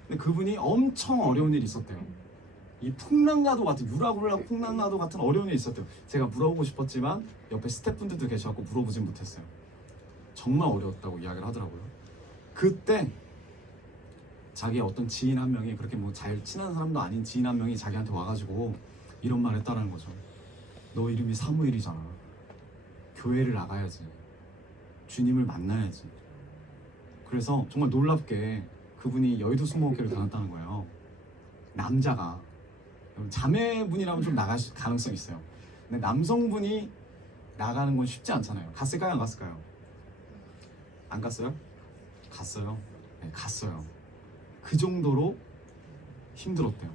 근데 그분이 엄청 어려운 일이 있었대요. 이 풍랑나도 같은 유라굴라 풍랑나도 같은 어려운 일이 있었대요. 제가 물어보고 싶었지만 옆에 스태프분들도 계셔서 물어보진 못했어요. 정말 어려웠다고 이야기를 하더라고요. 그때 자기의 어떤 지인 한 명이 그렇게 뭐 잘 친한 사람도 아닌 지인 한 명이 자기한테 와가지고 이런 말 했다라는 거죠. 너 이름이 사무엘이잖아. 교회를 나가야지. 주님을 만나야지. 그래서 정말 놀랍게 그분이 여의도 수목교를 다녔다는 거예요. 남자가. 자매분이라면 좀 나갈 가능성이 있어요. 근데 남성분이 나가는 건 쉽지 않잖아요. 갔을까요? 안 갔을까요? 안 갔어요? 갔어요. 네, 갔어요. 그 정도로 힘들었대요.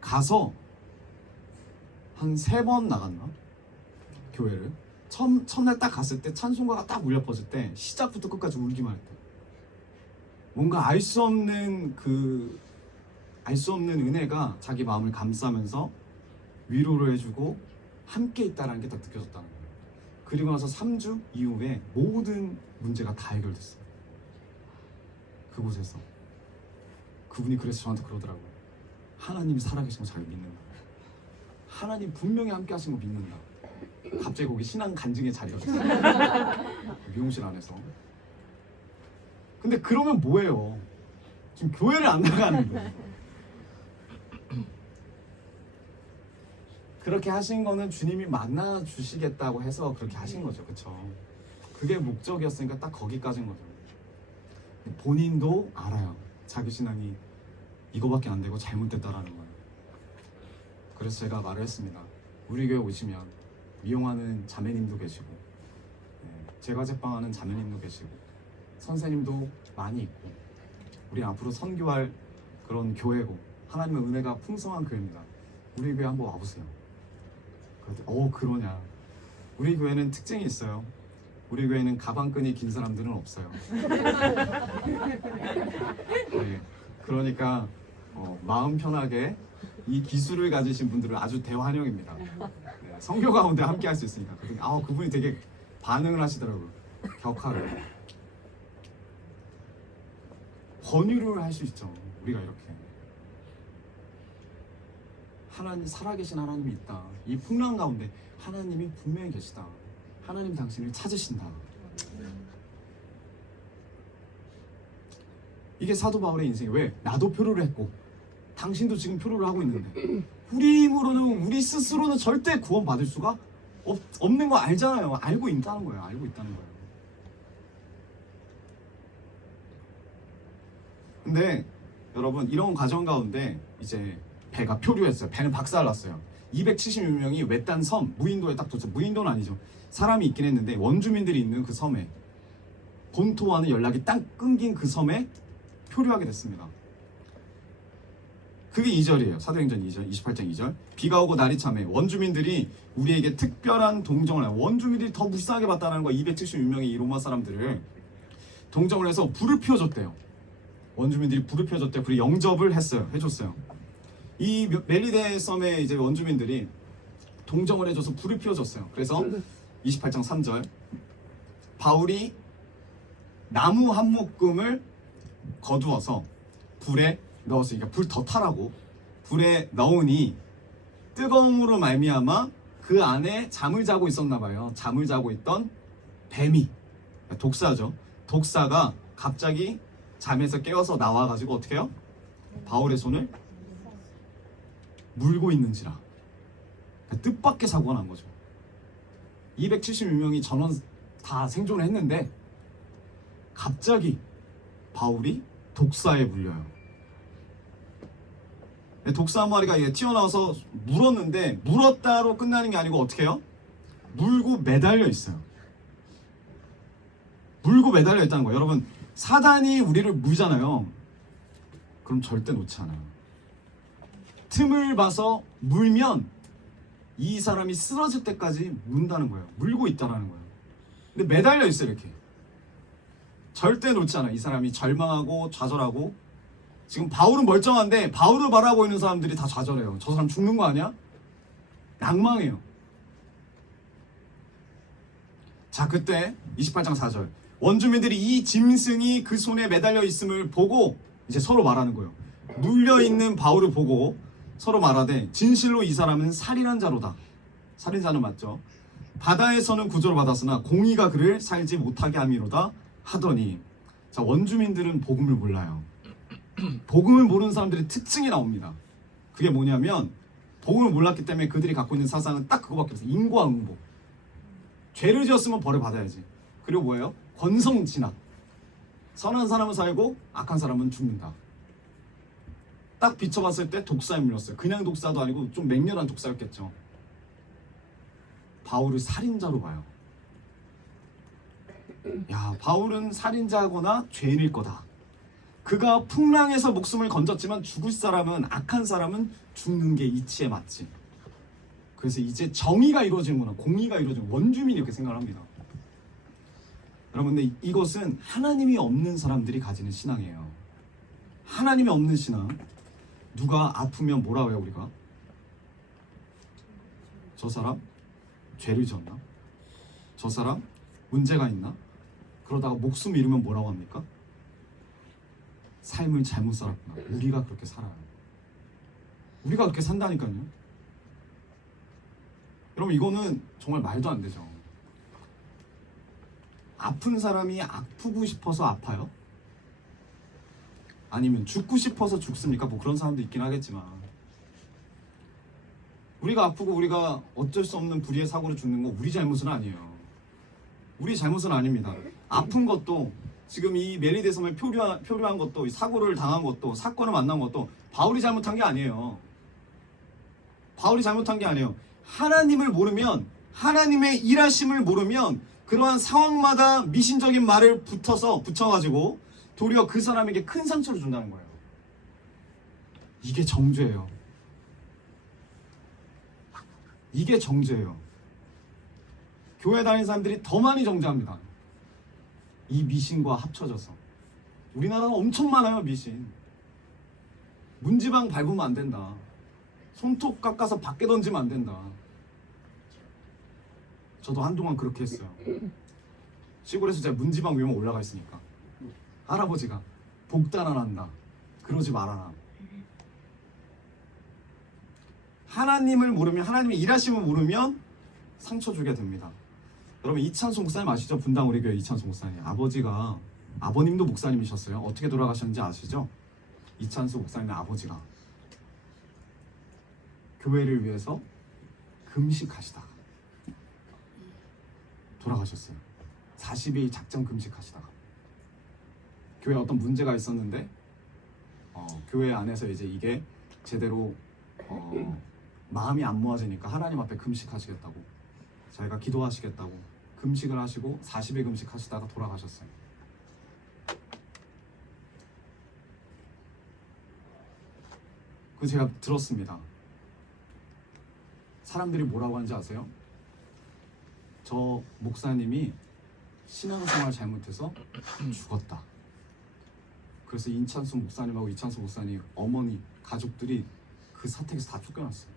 가서 한 3번 나갔나? 교회를. 첫날 딱 갔을 때 찬송가가 딱 울려 퍼질 때 시작부터 끝까지 울기만 했대요. 뭔가 알 수 없는 은혜가 자기 마음을 감싸면서 위로를 해주고 함께 있다는 게 딱 느껴졌다는 거예요. 그리고 나서 3주 이후에 모든 문제가 다 해결됐어요. 그곳에서. 그분이 그래서 저한테 그러더라고요. 하나님이 살아계신 거 잘 믿는다. 하나님 분명히 함께 하신 거 믿는다. 갑자기 거기 신앙 간증의 자리가 됐어요. 미용실 안에서. 근데 그러면 뭐예요? 지금 교회를 안 나가는데. 그렇게 하신 거는 주님이 만나 주시겠다고 해서 그렇게 하신 거죠. 그쵸? 그게 목적이었으니까 딱 거기까지인 거죠. 본인도 알아요. 자기 신앙이 이거밖에 안 되고 잘못됐다라는 거예요. 그래서 제가 말을 했습니다. 우리 교회 오시면 미용하는 자매님도 계시고 제과 제빵하는 자매님도 계시고 선생님도 많이 있고 우리 앞으로 선교할 그런 교회고 하나님의 은혜가 풍성한 교회입니다. 우리 교회 한번 와보세요. 그러냐. 우리 교회는 특징이 있어요. 우리 교회는 가방끈이 긴 사람들은 없어요. 네, 그러니까 마음 편하게 이 기술을 가지신 분들은 아주 대환영입니다. 네, 선교 가운데 함께 할 수 있으니까. 그분이 되게 반응을 하시더라고요. 격하게. 권유를 할 수 있죠. 우리가 이렇게. 하나님, 살아계신 하나님이 있다. 이 풍랑 가운데 하나님이 분명히 계시다. 하나님 당신을 찾으신다. 이게 사도 바울의 인생이 왜? 나도 표류를 했고 당신도 지금 표류를 하고 있는데 우리 힘으로는 우리 스스로는 절대 구원받을 수가 없는 거 알잖아요. 알고 있다는 거예요. 알고 있다는 거예요. 근데 여러분 이런 과정 가운데 이제 배가 표류했어요. 배는 박살났어요. 276명이 외딴 섬 무인도에 딱 도착. 무인도는 아니죠. 사람이 있긴 했는데 원주민들이 있는 그 섬에 본토와는 연락이 딱 끊긴 그 섬에 표류하게 됐습니다. 그게 2절이에요. 사도행전 2절, 28장 2절. 비가 오고 날이 참해 원주민들이 우리에게 특별한 동정을 해요. 원주민들이 더 불쌍하게 봤다는 거야. 276명의 이 로마 사람들을 동정을 해서 불을 피워줬대요. 원주민들이 불을 피워줬대요. 그리고 영접을 해줬어요. 이 멜리데 섬의 이제 원주민들이 동정을 해줘서 불을 피워줬어요. 그래서 28장 3절 바울이 나무 한 묶음을 거두어서 불에 넣었으니까 불 더 타라고 불에 넣으니 뜨거움으로 말미암아 그 안에 잠을 자고 있었나 봐요. 잠을 자고 있던 뱀이 독사죠. 독사가 갑자기 잠에서 깨어서 나와가지고 어떻게 해요? 바울의 손을 물고 있는지라. 뜻밖의 사고가 난 거죠. 276명이 전원 다 생존을 했는데 갑자기 바울이 독사에 물려요. 독사 한 마리가 튀어나와서 물었는데 물었다로 끝나는 게 아니고 어떻게 해요? 물고 매달려 있어요. 물고 매달려 있다는 거예요. 여러분 사단이 우리를 물잖아요. 그럼 절대 놓지 않아요. 틈을 봐서 물면 이 사람이 쓰러질 때까지 문다는 거예요. 물고 있다는 거예요. 근데 매달려 있어요. 이렇게 절대 놓지 않아요. 이 사람이 절망하고 좌절하고 지금 바울은 멀쩡한데 바울을 바라보고 있는 사람들이 다 좌절해요. 저 사람 죽는 거 아니야? 낭망해요. 자, 그때 28장 4절 원주민들이 이 짐승이 그 손에 매달려 있음을 보고 이제 서로 말하는 거예요. 물려있는 바울을 보고 서로 말하되 진실로 이 사람은 살인한 자로다. 살인자는 맞죠. 바다에서는 구조를 받았으나 공의가 그를 살지 못하게 함이로다 하더니. 자, 원주민들은 복음을 몰라요. 복음을 모르는 사람들의 특징이 나옵니다. 그게 뭐냐면 복음을 몰랐기 때문에 그들이 갖고 있는 사상은 딱 그거밖에 없어요. 인과응보. 죄를 지었으면 벌을 받아야지. 그리고 뭐예요? 권성진악. 선한 사람은 살고 악한 사람은 죽는다. 딱 비춰봤을 때 독사에 물렸어요. 그냥 독사도 아니고 좀 맹렬한 독사였겠죠. 바울을 살인자로 봐요. 야, 바울은 살인자거나 죄인일 거다. 그가 풍랑에서 목숨을 건졌지만 죽을 사람은, 악한 사람은 죽는 게 이치에 맞지. 그래서 이제 정의가 이루어지는구나, 공의가 이루어지는, 원주민이 이렇게 생각을 합니다. 여러분, 근데 이것은 하나님이 없는 사람들이 가지는 신앙이에요. 하나님이 없는 신앙. 누가 아프면 뭐라고 해요, 우리가? 저 사람 죄를 지었나? 저 사람 문제가 있나? 그러다가 목숨 잃으면 뭐라고 합니까? 삶을 잘못 살았구나. 우리가 그렇게 살아요. 우리가 그렇게 산다니까요. 여러분, 이거는 정말 말도 안 되죠. 아픈 사람이 아프고 싶어서 아파요? 아니면 죽고 싶어서 죽습니까? 뭐 그런 사람도 있긴 하겠지만, 우리가 아프고 우리가 어쩔 수 없는 불의의 사고로 죽는 거 우리 잘못은 아니에요. 우리 잘못은 아닙니다. 아픈 것도, 지금 이 멜리데 섬에 표류한 것도, 이 사고를 당한 것도, 사건을 만난 것도 바울이 잘못한 게 아니에요. 바울이 잘못한 게 아니에요. 하나님을 모르면, 하나님의 일하심을 모르면 그러한 상황마다 미신적인 말을 붙여가지고 도리어 그 사람에게 큰 상처를 준다는 거예요. 이게 정죄예요. 이게 정죄예요. 교회 다니는 사람들이 더 많이 정죄합니다. 이 미신과 합쳐져서. 우리나라는 엄청 많아요, 미신. 문지방 밟으면 안 된다. 손톱 깎아서 밖에 던지면 안 된다. 저도 한동안 그렇게 했어요. 시골에서 제가 문지방 위험에 올라가 있으니까 할아버지가 복단 안 한다. 그러지 말아라. 하나님을 모르면, 하나님의 일하심을 모르면 상처 주게 됩니다. 여러분, 이찬수 목사님 아시죠? 분당 우리 교회 이찬수 목사님. 아버님도 목사님이셨어요. 어떻게 돌아가셨는지 아시죠? 이찬수 목사님의 아버지가 교회를 위해서 금식하시다가 돌아가셨어요. 40일 작정 금식하시다가. 교회에 어떤 문제가 있었는데 교회 안에서 이제 이게 제대로 마음이 안 모아지니까 하나님 앞에 금식하시겠다고, 자기가 기도하시겠다고 금식을 하시고 40일 금식하시다가 돌아가셨어요. 그 제가 들었습니다. 사람들이 뭐라고 하는지 아세요? 저 목사님이 신앙생활 잘못해서 죽었다. 그래서 인찬수 목사님하고 이찬수 목사님 어머니 가족들이 그 사택에서 다 쫓겨났어요.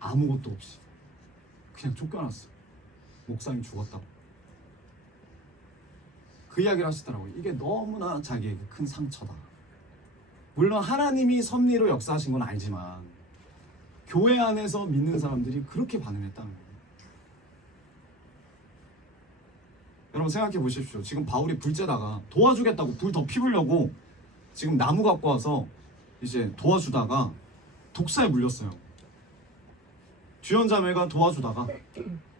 아무것도 없이 그냥 쫓겨났어요. 목사님 죽었다고. 그 이야기를 하시더라고요. 이게 너무나 자기에게 큰 상처다. 물론 하나님이 섭리로 역사하신 건 알지만 교회 안에서 믿는 사람들이 그렇게 반응했다는 거예요. 여러분 생각해 보십시오. 지금 바울이 불째다가 도와주겠다고 불 더 피우려고 지금 나무 갖고 와서 이제 도와주다가 독사에 물렸어요. 주연자매가 도와주다가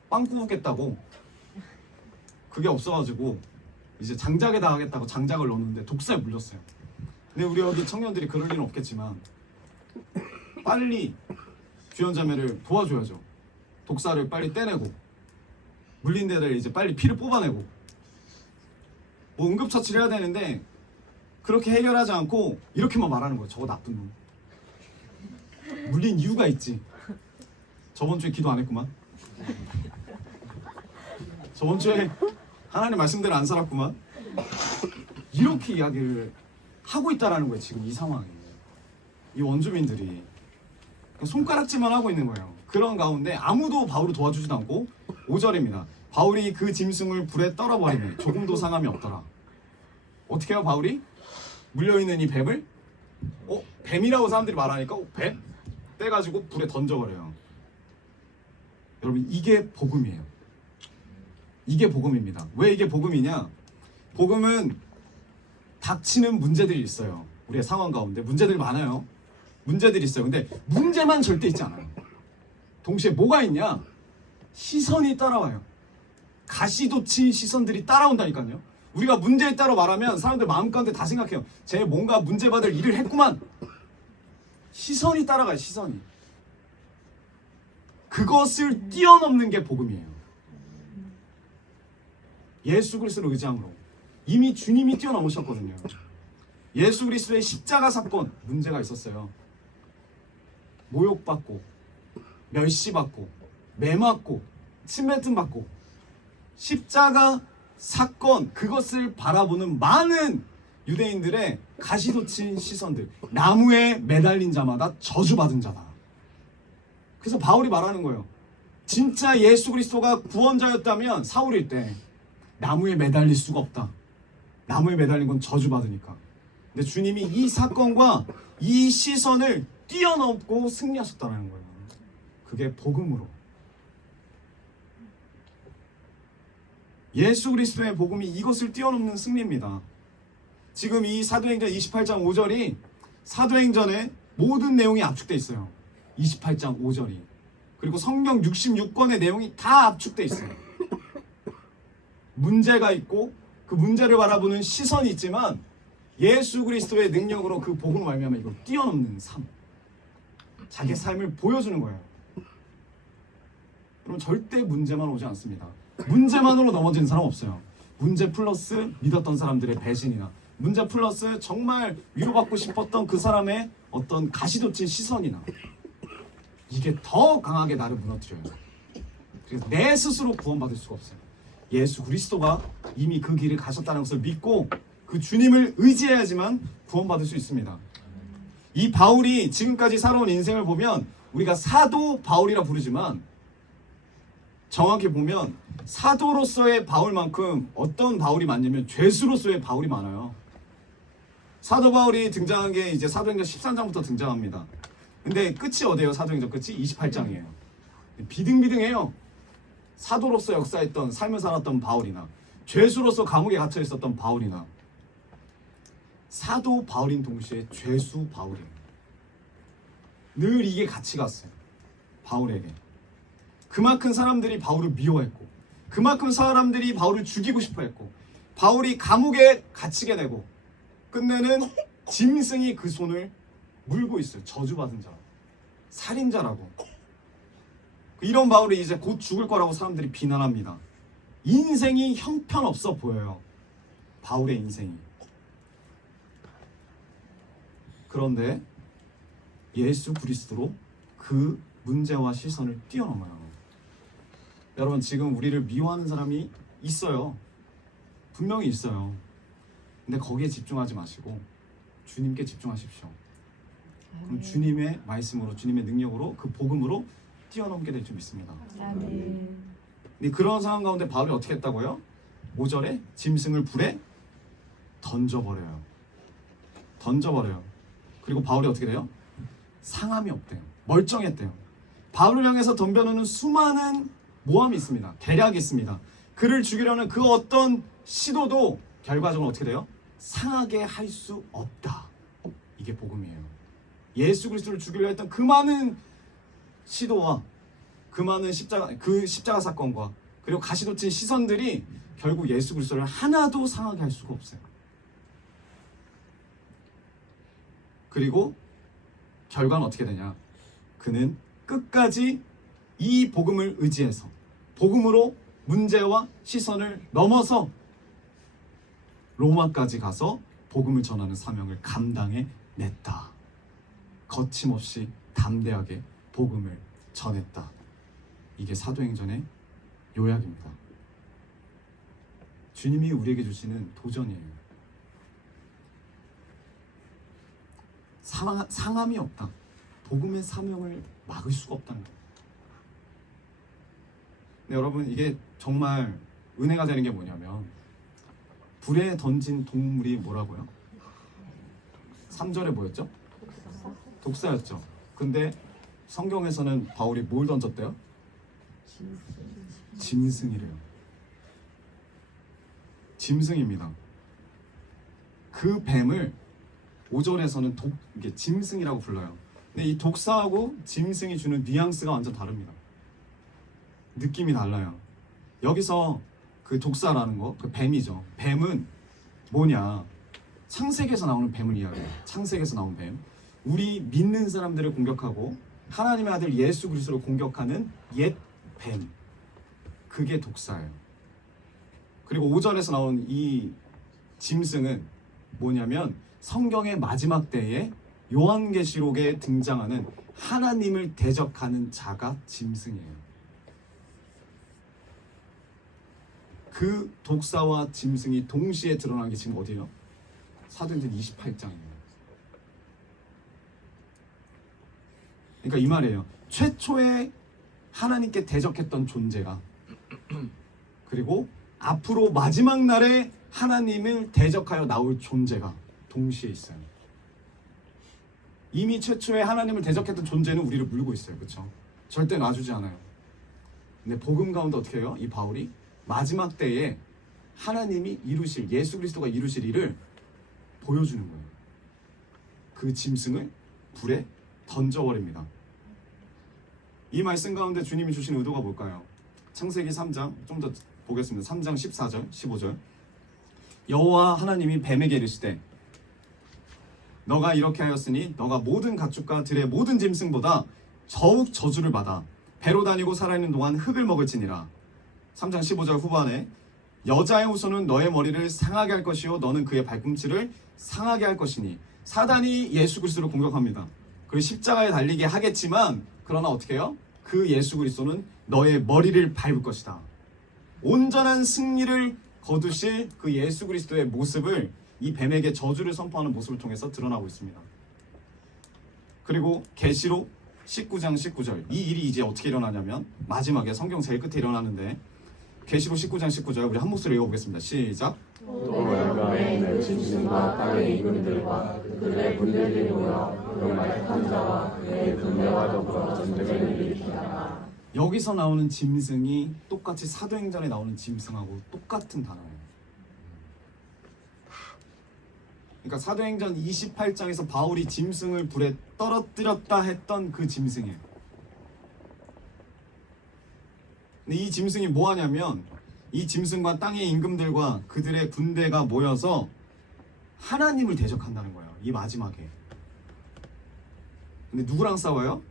빵 구우겠다고 그게 없어가지고 이제 장작에 당하겠다고 장작을 넣었는데 독사에 물렸어요. 근데 우리 여기 청년들이 그럴 일은 없겠지만 빨리 주연자매를 도와줘야죠. 독사를 빨리 떼내고 물린 데를 이제 빨리 피를 뽑아내고 뭐 응급처치를 해야 되는데 그렇게 해결하지 않고 이렇게만 말하는 거예요. 저거 나쁜 놈. 물린 이유가 있지. 저번 주에 기도 안 했구만. 저번 주에 하나님 말씀대로 안 살았구만. 이렇게 이야기를 하고 있다라는 거예요. 지금 이 상황에 이 원주민들이 손가락질만 하고 있는 거예요. 그런 가운데 아무도 바울을 도와주지도 않고 5절입니다. 바울이 그 짐승을 불에 떨어버리니 조금도 상함이 없더라. 어떻게 해요 바울이? 물려있는 이 뱀을 뱀이라고 사람들이 말하니까 뱀? 떼가지고 불에 던져버려요. 여러분 이게 복음이에요. 이게 복음입니다. 왜 이게 복음이냐? 복음은 닥치는 문제들이 있어요. 우리의 상황 가운데 문제들이 많아요. 문제들이 있어요. 근데 문제만 절대 있지 않아요. 동시에 뭐가 있냐? 시선이 따라와요. 가시돋친 시선들이 따라온다니까요. 우리가 문제에 따라 말하면 사람들 마음 가운데 다 생각해요. 쟤 뭔가 문제받을 일을 했구만. 시선이 따라가요. 시선이. 그것을 뛰어넘는 게 복음이에요. 예수 그리스도를 의지함으로 이미 주님이 뛰어넘으셨거든요. 예수 그리스도의 십자가 사건 문제가 있었어요. 모욕받고 멸시받고 매맞고 침뱉음받고 십자가 사건 그것을 바라보는 많은 유대인들의 가시돋친 시선들, 나무에 매달린 자마다 저주받은 자다. 그래서 바울이 말하는 거예요. 진짜 예수 그리스도가 구원자였다면 사울일 때 나무에 매달릴 수가 없다. 나무에 매달린 건 저주받으니까. 근데 주님이 이 사건과 이 시선을 뛰어넘고 승리하셨다는 거예요. 그게 복음으로. 예수 그리스도의 복음이 이것을 뛰어넘는 승리입니다. 지금 이 사도행전 28장 5절이 사도행전의 모든 내용이 압축되어 있어요. 28장 5절이. 그리고 성경 66권의 내용이 다 압축되어 있어요. 문제가 있고 그 문제를 바라보는 시선이 있지만 예수 그리스도의 능력으로 그 복음을 말미암아 이걸 뛰어넘는 삶. 자기의 삶을 보여주는 거예요. 여러분 절대 문제만 오지 않습니다. 문제만으로 넘어지는 사람 없어요. 문제 플러스 믿었던 사람들의 배신이나 문제 플러스 정말 위로받고 싶었던 그 사람의 어떤 가시돋친 시선이나 이게 더 강하게 나를 무너뜨려요. 그래서 내 스스로 구원받을 수가 없어요. 예수 그리스도가 이미 그 길을 가셨다는 것을 믿고 그 주님을 의지해야지만 구원받을 수 있습니다. 이 바울이 지금까지 살아온 인생을 보면 우리가 사도 바울이라 부르지만 정확히 보면 사도로서의 바울만큼 어떤 바울이 많냐면 죄수로서의 바울이 많아요. 사도 바울이 등장한 게 이제 사도행전 13장부터 등장합니다. 근데 끝이 어디예요? 사도행전 끝이 28장이에요. 비등비등해요. 사도로서 역사했던 삶을 살았던 바울이나 죄수로서 감옥에 갇혀 있었던 바울이나 사도 바울인 동시에 죄수 바울이에요. 늘 이게 같이 갔어요. 바울에게. 그만큼 사람들이 바울을 미워했고 그만큼 사람들이 바울을 죽이고 싶어 했고 바울이 감옥에 갇히게 되고 끝내는 짐승이 그 손을 물고 있어요. 저주받은 자라고. 살인자라고. 이런 바울이 이제 곧 죽을 거라고 사람들이 비난합니다. 인생이 형편없어 보여요. 바울의 인생이. 그런데 예수 그리스도로 그 문제와 시선을 뛰어넘어요. 여러분 지금 우리를 미워하는 사람이 있어요. 분명히 있어요. 근데 거기에 집중하지 마시고 주님께 집중하십시오. 그럼 주님의 말씀으로 주님의 능력으로 그 복음으로 뛰어넘게 될 줄 믿습니다. 아멘. 근데 그런 상황 가운데 바울이 어떻게 했다고요? 5절에 짐승을 불에 던져버려요. 던져버려요. 그리고 바울이 어떻게 돼요? 상함이 없대요. 멀쩡했대요. 바울을 향해서 덤벼놓는 수많은 모함이 있습니다. 계략이 있습니다. 그를 죽이려는 그 어떤 시도도 결과적으로 어떻게 돼요? 상하게 할 수 없다. 이게 복음이에요. 예수 그리스도를 죽이려 했던 그 많은 시도와 그 많은 십자가 사건과 그리고 가시돋친 시선들이 결국 예수 그리스도를 하나도 상하게 할 수가 없어요. 그리고 결과는 어떻게 되냐? 그는 끝까지 이 복음을 의지해서 복음으로 문제와 시선을 넘어서 로마까지 가서 복음을 전하는 사명을 감당해냈다. 거침없이 담대하게 복음을 전했다. 이게 사도행전의 요약입니다. 주님이 우리에게 주시는 도전이에요. 상함이 없다. 복음의 사명을 막을 수가 없다는 거예요. 네, 여러분 이게 정말 은혜가 되는 게 뭐냐면 불에 던진 동물이 뭐라고요? 3절에 뭐였죠? 독사였죠. 근데 성경에서는 바울이 뭘 던졌대요? 짐승이래요. 짐승입니다. 그 뱀을 5절에서는 이게 짐승이라고 불러요. 근데 이 독사하고 짐승이 주는 뉘앙스가 완전 다릅니다. 느낌이 달라요. 여기서 그 독사라는 거, 그 뱀이죠. 뱀은 뭐냐? 창세기에서 나오는 뱀을 이야기해요. 창세기에서 나온 뱀. 우리 믿는 사람들을 공격하고 하나님의 아들 예수 그리스도를 공격하는 옛 뱀. 그게 독사예요. 그리고 5절에서 나온 이 짐승은 뭐냐면 성경의 마지막 때에 요한계시록에 등장하는 하나님을 대적하는 자가 짐승이에요. 그 독사와 짐승이 동시에 드러난 게 지금 어디예요? 사도행전 28장이에요. 그러니까 이 말이에요. 최초에 하나님께 대적했던 존재가 그리고 앞으로 마지막 날에 하나님을 대적하여 나올 존재가 동시에 있어요. 이미 최초에 하나님을 대적했던 존재는 우리를 물고 있어요. 그렇죠? 절대 놔주지 않아요. 근데 복음 가운데 어떻게 해요? 이 바울이 마지막 때에 하나님이 이루실, 예수 그리스도가 이루실 일을 보여주는 거예요. 그 짐승을 불에 던져버립니다. 이 말씀 가운데 주님이 주신 의도가 뭘까요? 창세기 3장 좀 더 보겠습니다. 3장 14절 15절 여호와 하나님이 뱀에게 이르시되 너가 이렇게 하였으니 너가 모든 가축과 들의 모든 짐승보다 더욱 저주를 받아 배로 다니고 살아있는 동안 흙을 먹을지니라. 3장 15절 후반에 여자의 후손은 너의 머리를 상하게 할 것이요 너는 그의 발꿈치를 상하게 할 것이니 사단이 예수 그리스도를 공격합니다. 그리고 십자가에 달리게 하겠지만 그러나 어떻게 해요? 그 예수 그리스도는 너의 머리를 밟을 것이다. 온전한 승리를 거두실 그 예수 그리스도의 모습을 이 뱀에게 저주를 선포하는 모습을 통해서 드러나고 있습니다. 그리고 계시록 19장 19절 이 일이 이제 어떻게 일어나냐면 마지막에 성경 제일 끝에 일어나는데 계시록 19장 19절 우리 한 목소리 읽어보겠습니다. 시작. 또 열방의 내 짐승과 땅의 임금들과 그들의 군대들이 모여 그 말한 자와 그의 군대와 더불어 전쟁을 일으키다가 여기서 나오는 짐승이 똑같이 사도행전에 나오는 짐승하고 똑같은 단어예요. 그러니까 사도행전 28장에서 바울이 짐승을 불에 떨어뜨렸다 했던 그 짐승이에요. 근데 이 짐승이 뭐 하냐면 이 짐승과 땅의 임금들과 그들의 군대가 모여서 하나님을 대적한다는 거예요. 이 마지막에. 근데 누구랑 싸워요?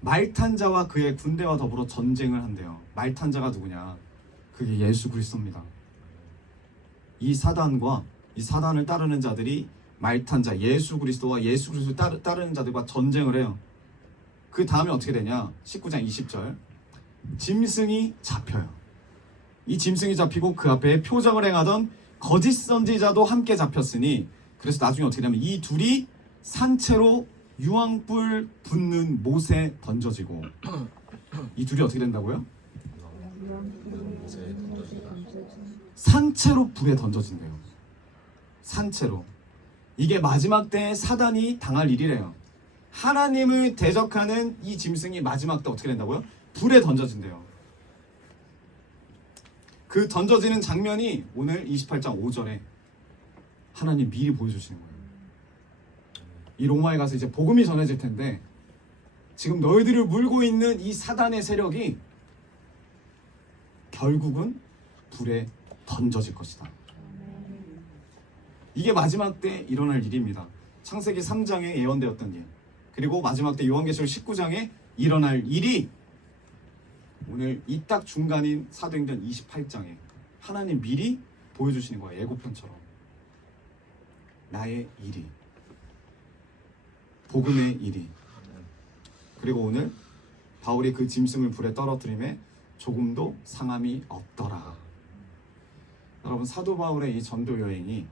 말탄 자와 그의 군대와 더불어 전쟁을 한대요. 말탄 자가 누구냐? 그게 예수 그리스도입니다. 이 사단과 이 사단을 따르는 자들이 말탄 자 예수 그리스도와 예수 그리스도를 따르는 자들과 전쟁을 해요. 그 다음에 어떻게 되냐? 19장 20절 짐승이 잡혀요. 이 짐승이 잡히고 그 앞에 표적을 행하던 거짓 선지자도 함께 잡혔으니 그래서 나중에 어떻게 되냐면 이 둘이 산채로 유황불 붙는 못에 던져지고 이 둘이 어떻게 된다고요? 산채로 불에 던져진대요. 산채로. 이게 마지막 때 사단이 당할 일이래요. 하나님을 대적하는 이 짐승이 마지막 때 어떻게 된다고요? 불에 던져진대요. 그 던져지는 장면이 오늘 28장 5절에 하나님 미리 보여주시는 거예요. 이 로마에 가서 이제 복음이 전해질 텐데 지금 너희들을 물고 있는 이 사단의 세력이 결국은 불에 던져질 것이다. 이게 마지막 때 일어날 일입니다. 창세기 3장에 예언되었던 일, 그리고 마지막 때 요한계시록 19장에 일어날 일이 오늘 이 딱 중간인 사도행전 28장에 하나님 미리 보여주시는 거예요. 예고편처럼. 나의 일이, 복음의 일이. 그리고 오늘 바울이 그 짐승을 불에 떨어뜨림에 조금도 상함이 없더라. 여러분, 사도 바울의 이 전도 여행이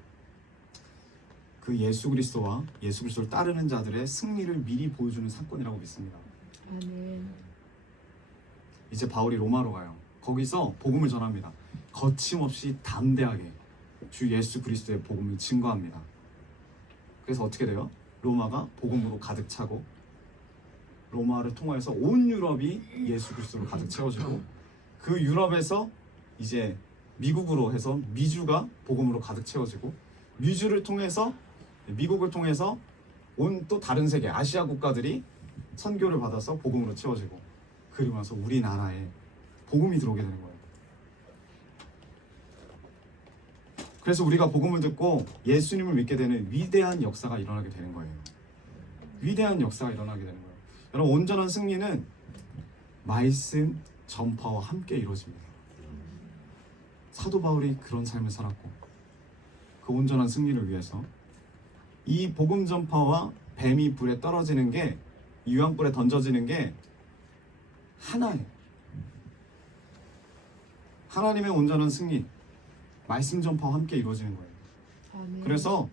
그 예수 그리스도와 예수 그리스도를 따르는 자들의 승리를 미리 보여주는 사건이라고 믿습니다. 아멘. 이제 바울이 로마로 가요. 거기서 복음을 전합니다. 거침없이 담대하게 주 예수 그리스도의 복음을 증거합니다. 그래서 어떻게 돼요? 로마가 복음으로 가득 차고 로마를 통해서 온 유럽이 예수 그리스도로 가득 채워지고 그 유럽에서 이제 미국으로 해서 미주가 복음으로 가득 채워지고 미주를 통해서 미국을 통해서 온 또 다른 세계 아시아 국가들이 선교를 받아서 복음으로 채워지고 그리고 나서 우리나라에 복음이 들어오게 되는 거예요. 그래서 우리가 복음을 듣고 예수님을 믿게 되는 위대한 역사가 일어나게 되는 거예요. 위대한 역사가 일어나게 되는 거예요. 여러분, 온전한 승리는 말씀 전파와 함께 이루어집니다. 사도 바울이 그런 삶을 살았고 그 온전한 승리를 위해서 이 복음 전파와 뱀이 불에 떨어지는 게 유황불에 던져지는 게 하나예요. 하나님의 온전한 승리, 말씀 전파와 함께 이루어지는 거예요. 아멘. 그래서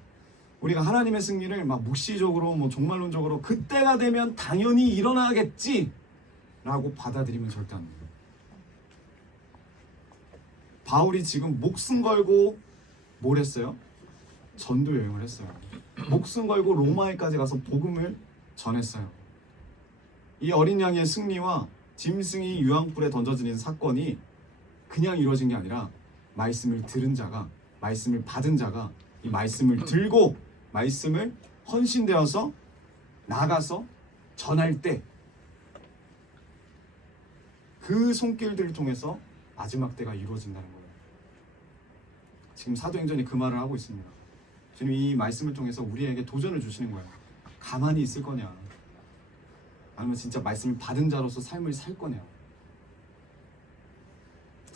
우리가 하나님의 승리를 막 묵시적으로 뭐 종말론적으로 그때가 되면 당연히 일어나겠지 라고 받아들이면 절대 안 돼요. 바울이 지금 목숨 걸고 뭘 했어요? 전도 여행을 했어요. 목숨 걸고 로마에까지 가서 복음을 전했어요. 이 어린 양의 승리와 짐승이 유황불에 던져지는 사건이 그냥 이루어진 게 아니라 말씀을 들은 자가, 말씀을 받은 자가 이 말씀을 들고 말씀을 헌신되어서 나가서 전할 때 그 손길들을 통해서 마지막 때가 이루어진다는 거예요. 지금 사도행전이 그 말을 하고 있습니다. 주님 이 말씀을 통해서 우리에게 도전을 주시는 거예요. 가만히 있을 거냐, 아니면 진짜 말씀을 받은 자로서 삶을 살 거냐.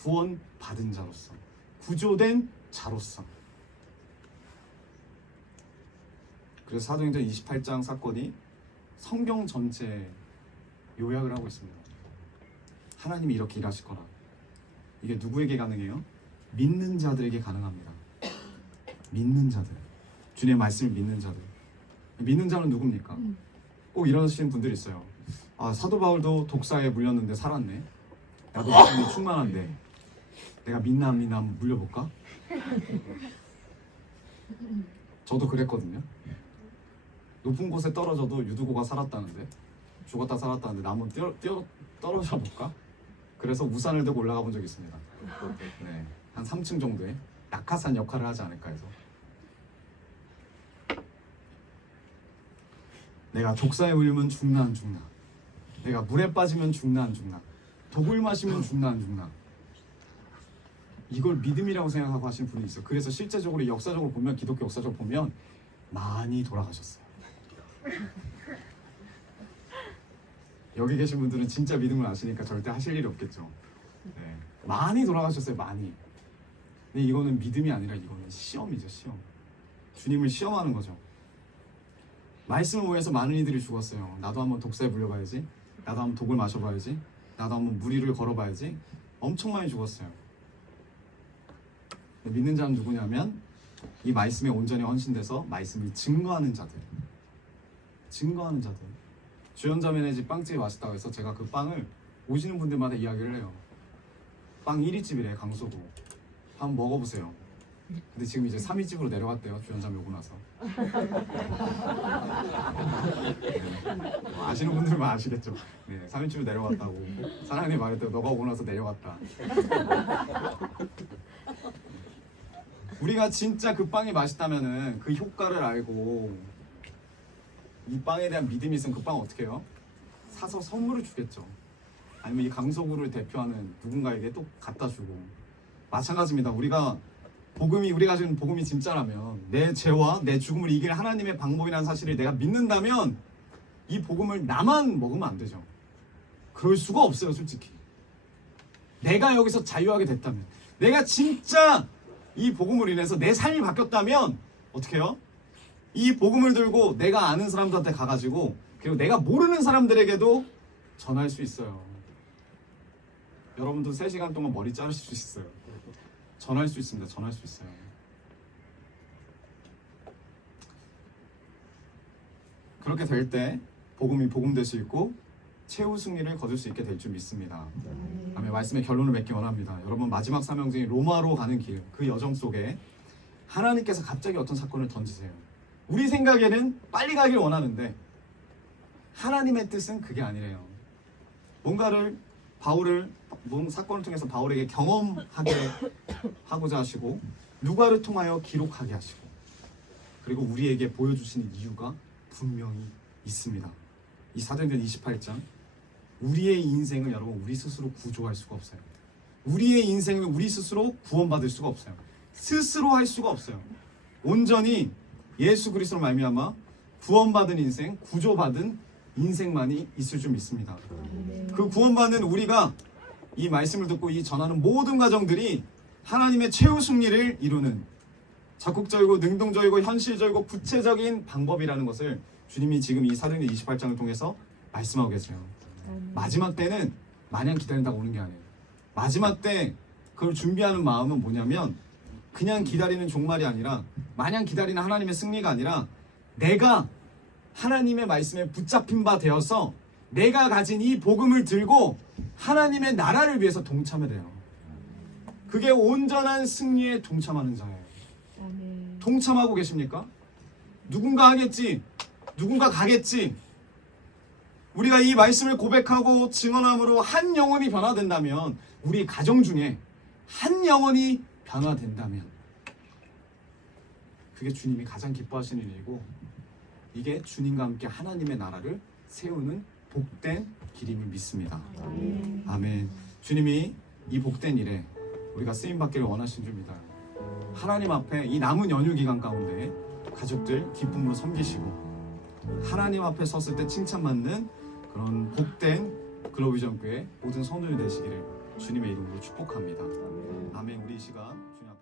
구원받은 자로서, 구조된 자로서. 그래서 사도행전 28장 사건이 성경 전체 요약을 하고 있습니다. 하나님이 이렇게 일하실 거라. 이게 누구에게 가능해요? 믿는 자들에게 가능합니다. 믿는 자들, 주님의 말씀을 믿는 자들. 믿는 자는 누굽니까? 꼭 이러시는 분들이 있어요. 아, 사도 바울도 독사에 물렸는데 살았네. 나도 말씀이 충만한데 내가 믿나 안 믿나 한번 물려볼까? 저도 그랬거든요. 높은 곳에 떨어져도 유두고가 살았다는데, 죽었다 살았다는데 나 한번 떨어져 볼까? 그래서 우산을 들고 올라가 본 적이 있습니다. 네, 한 3층 정도의 낙하산 역할을 하지 않을까 해서. 내가 독사에 물리면 죽나 안 죽나, 내가 물에 빠지면 죽나 안 죽나, 독을 마시면 죽나 안 죽나, 이걸 믿음이라고 생각하고 하시는 분이 있어요. 그래서 실제적으로 역사적으로 보면, 기독교 역사적으로 보면 많이 돌아가셨어요. 여기 계신 분들은 진짜 믿음을 아시니까 절대 하실 일이 없겠죠. 네, 많이 돌아가셨어요. 많이. 근데 이거는 믿음이 아니라 이거는 시험이죠. 시험. 주님을 시험하는 거죠. 말씀을 위해서 많은 이들이 죽었어요. 나도 한번 독사에 물려봐야지, 나도 한번 독을 마셔봐야지, 나도 한번 무리를 걸어봐야지. 엄청 많이 죽었어요. 믿는 자는 누구냐면 이 말씀에 온전히 헌신돼서 말씀을 증거하는 자들. 증거하는 자들. 주연자매네 집 빵집이 맛있다고 해서 제가 그 빵을 오시는 분들마다 이야기를 해요. 빵 1위집이래, 강서구. 한번 먹어보세요. 근데 지금 이제 3위집으로 내려갔대요, 주연자매 오고 나서. 네. 아시는 분들만 아시겠죠. 네, 3위집으로 내려갔다고. 사장님이 말했대요. 너가 오고 나서 내려갔다. 우리가 진짜 그 빵이 맛있다면은 그 효과를 알고 이 빵에 대한 믿음이 있으면 그 빵 어떻게 해요? 사서 선물을 주겠죠. 아니면 이 강서구를 대표하는 누군가에게 또 갖다 주고. 마찬가지입니다. 우리가 지금 복음이 진짜라면, 내 죄와 내 죽음을 이길 하나님의 방법이라는 사실을 내가 믿는다면 이 복음을 나만 먹으면 안 되죠. 그럴 수가 없어요, 솔직히. 내가 여기서 자유하게 됐다면, 내가 진짜 이 복음을 인해서 내 삶이 바뀌었다면 어떻게 해요? 이 복음을 들고 내가 아는 사람들한테 가가지고, 그리고 내가 모르는 사람들에게도 전할 수 있어요. 여러분도 3시간 동안 머리 자르실 수 있어요. 전할 수 있습니다. 전할 수 있어요. 그렇게 될 때 복음이 복음될 수 있고 최후 승리를 거둘 수 있게 될 줄 믿습니다. 아멘. 말씀의 결론을 맺기 원합니다. 여러분, 마지막 사명제인 로마로 가는 길, 그 여정 속에 하나님께서 갑자기 어떤 사건을 던지세요. 우리 생각에는 빨리 가길 원하는데 하나님의 뜻은 그게 아니래요. 뭔가를 사건을 통해서 바울에게 경험하게 하고자 하시고, 누가를 통하여 기록하게 하시고, 그리고 우리에게 보여주시는 이유가 분명히 있습니다. 이 사도행전 28장, 우리의 인생을 여러분 우리 스스로 구조할 수가 없어요. 우리의 인생을 우리 스스로 구원받을 수가 없어요. 스스로 할 수가 없어요. 온전히 예수 그리스도로 말미암아 구원받은 인생, 구조받은 인생만이 있을 줄 믿습니다. 그 구원받는 우리가 이 말씀을 듣고 이 전하는 모든 가정들이 하나님의 최후 승리를 이루는 적극적이고 능동적이고 현실적이고 구체적인 방법이라는 것을 주님이 지금 이 사도행전 28장을 통해서 말씀하고 계세요. 마지막 때는 마냥 기다린다고 오는 게 아니에요. 마지막 때 그걸 준비하는 마음은 뭐냐면, 그냥 기다리는 종말이 아니라, 마냥 기다리는 하나님의 승리가 아니라, 내가 하나님의 말씀에 붙잡힌 바 되어서 내가 가진 이 복음을 들고 하나님의 나라를 위해서 동참해야 돼요. 그게 온전한 승리에 동참하는 자예요. 동참하고 계십니까? 누군가 하겠지, 누군가 가겠지. 우리가 이 말씀을 고백하고 증언함으로 한 영혼이 변화된다면, 우리 가정 중에 한 영혼이 변화된다면 그게 주님이 가장 기뻐하시는 일이고, 이게 주님과 함께 하나님의 나라를 세우는 복된 길임을 믿습니다. 아멘. 주님이 이 복된 일에 우리가 쓰임받기를 원하신 줄 믿어요. 하나님 앞에 이 남은 연휴 기간 가운데 가족들 기쁨으로 섬기시고, 하나님 앞에 섰을 때 칭찬받는 그런 복된 글로비전교회 모든 성도들 되시기를 주님의 이름으로 축복합니다. 아멘. 아멘. 우리 이 시간 주님 앞에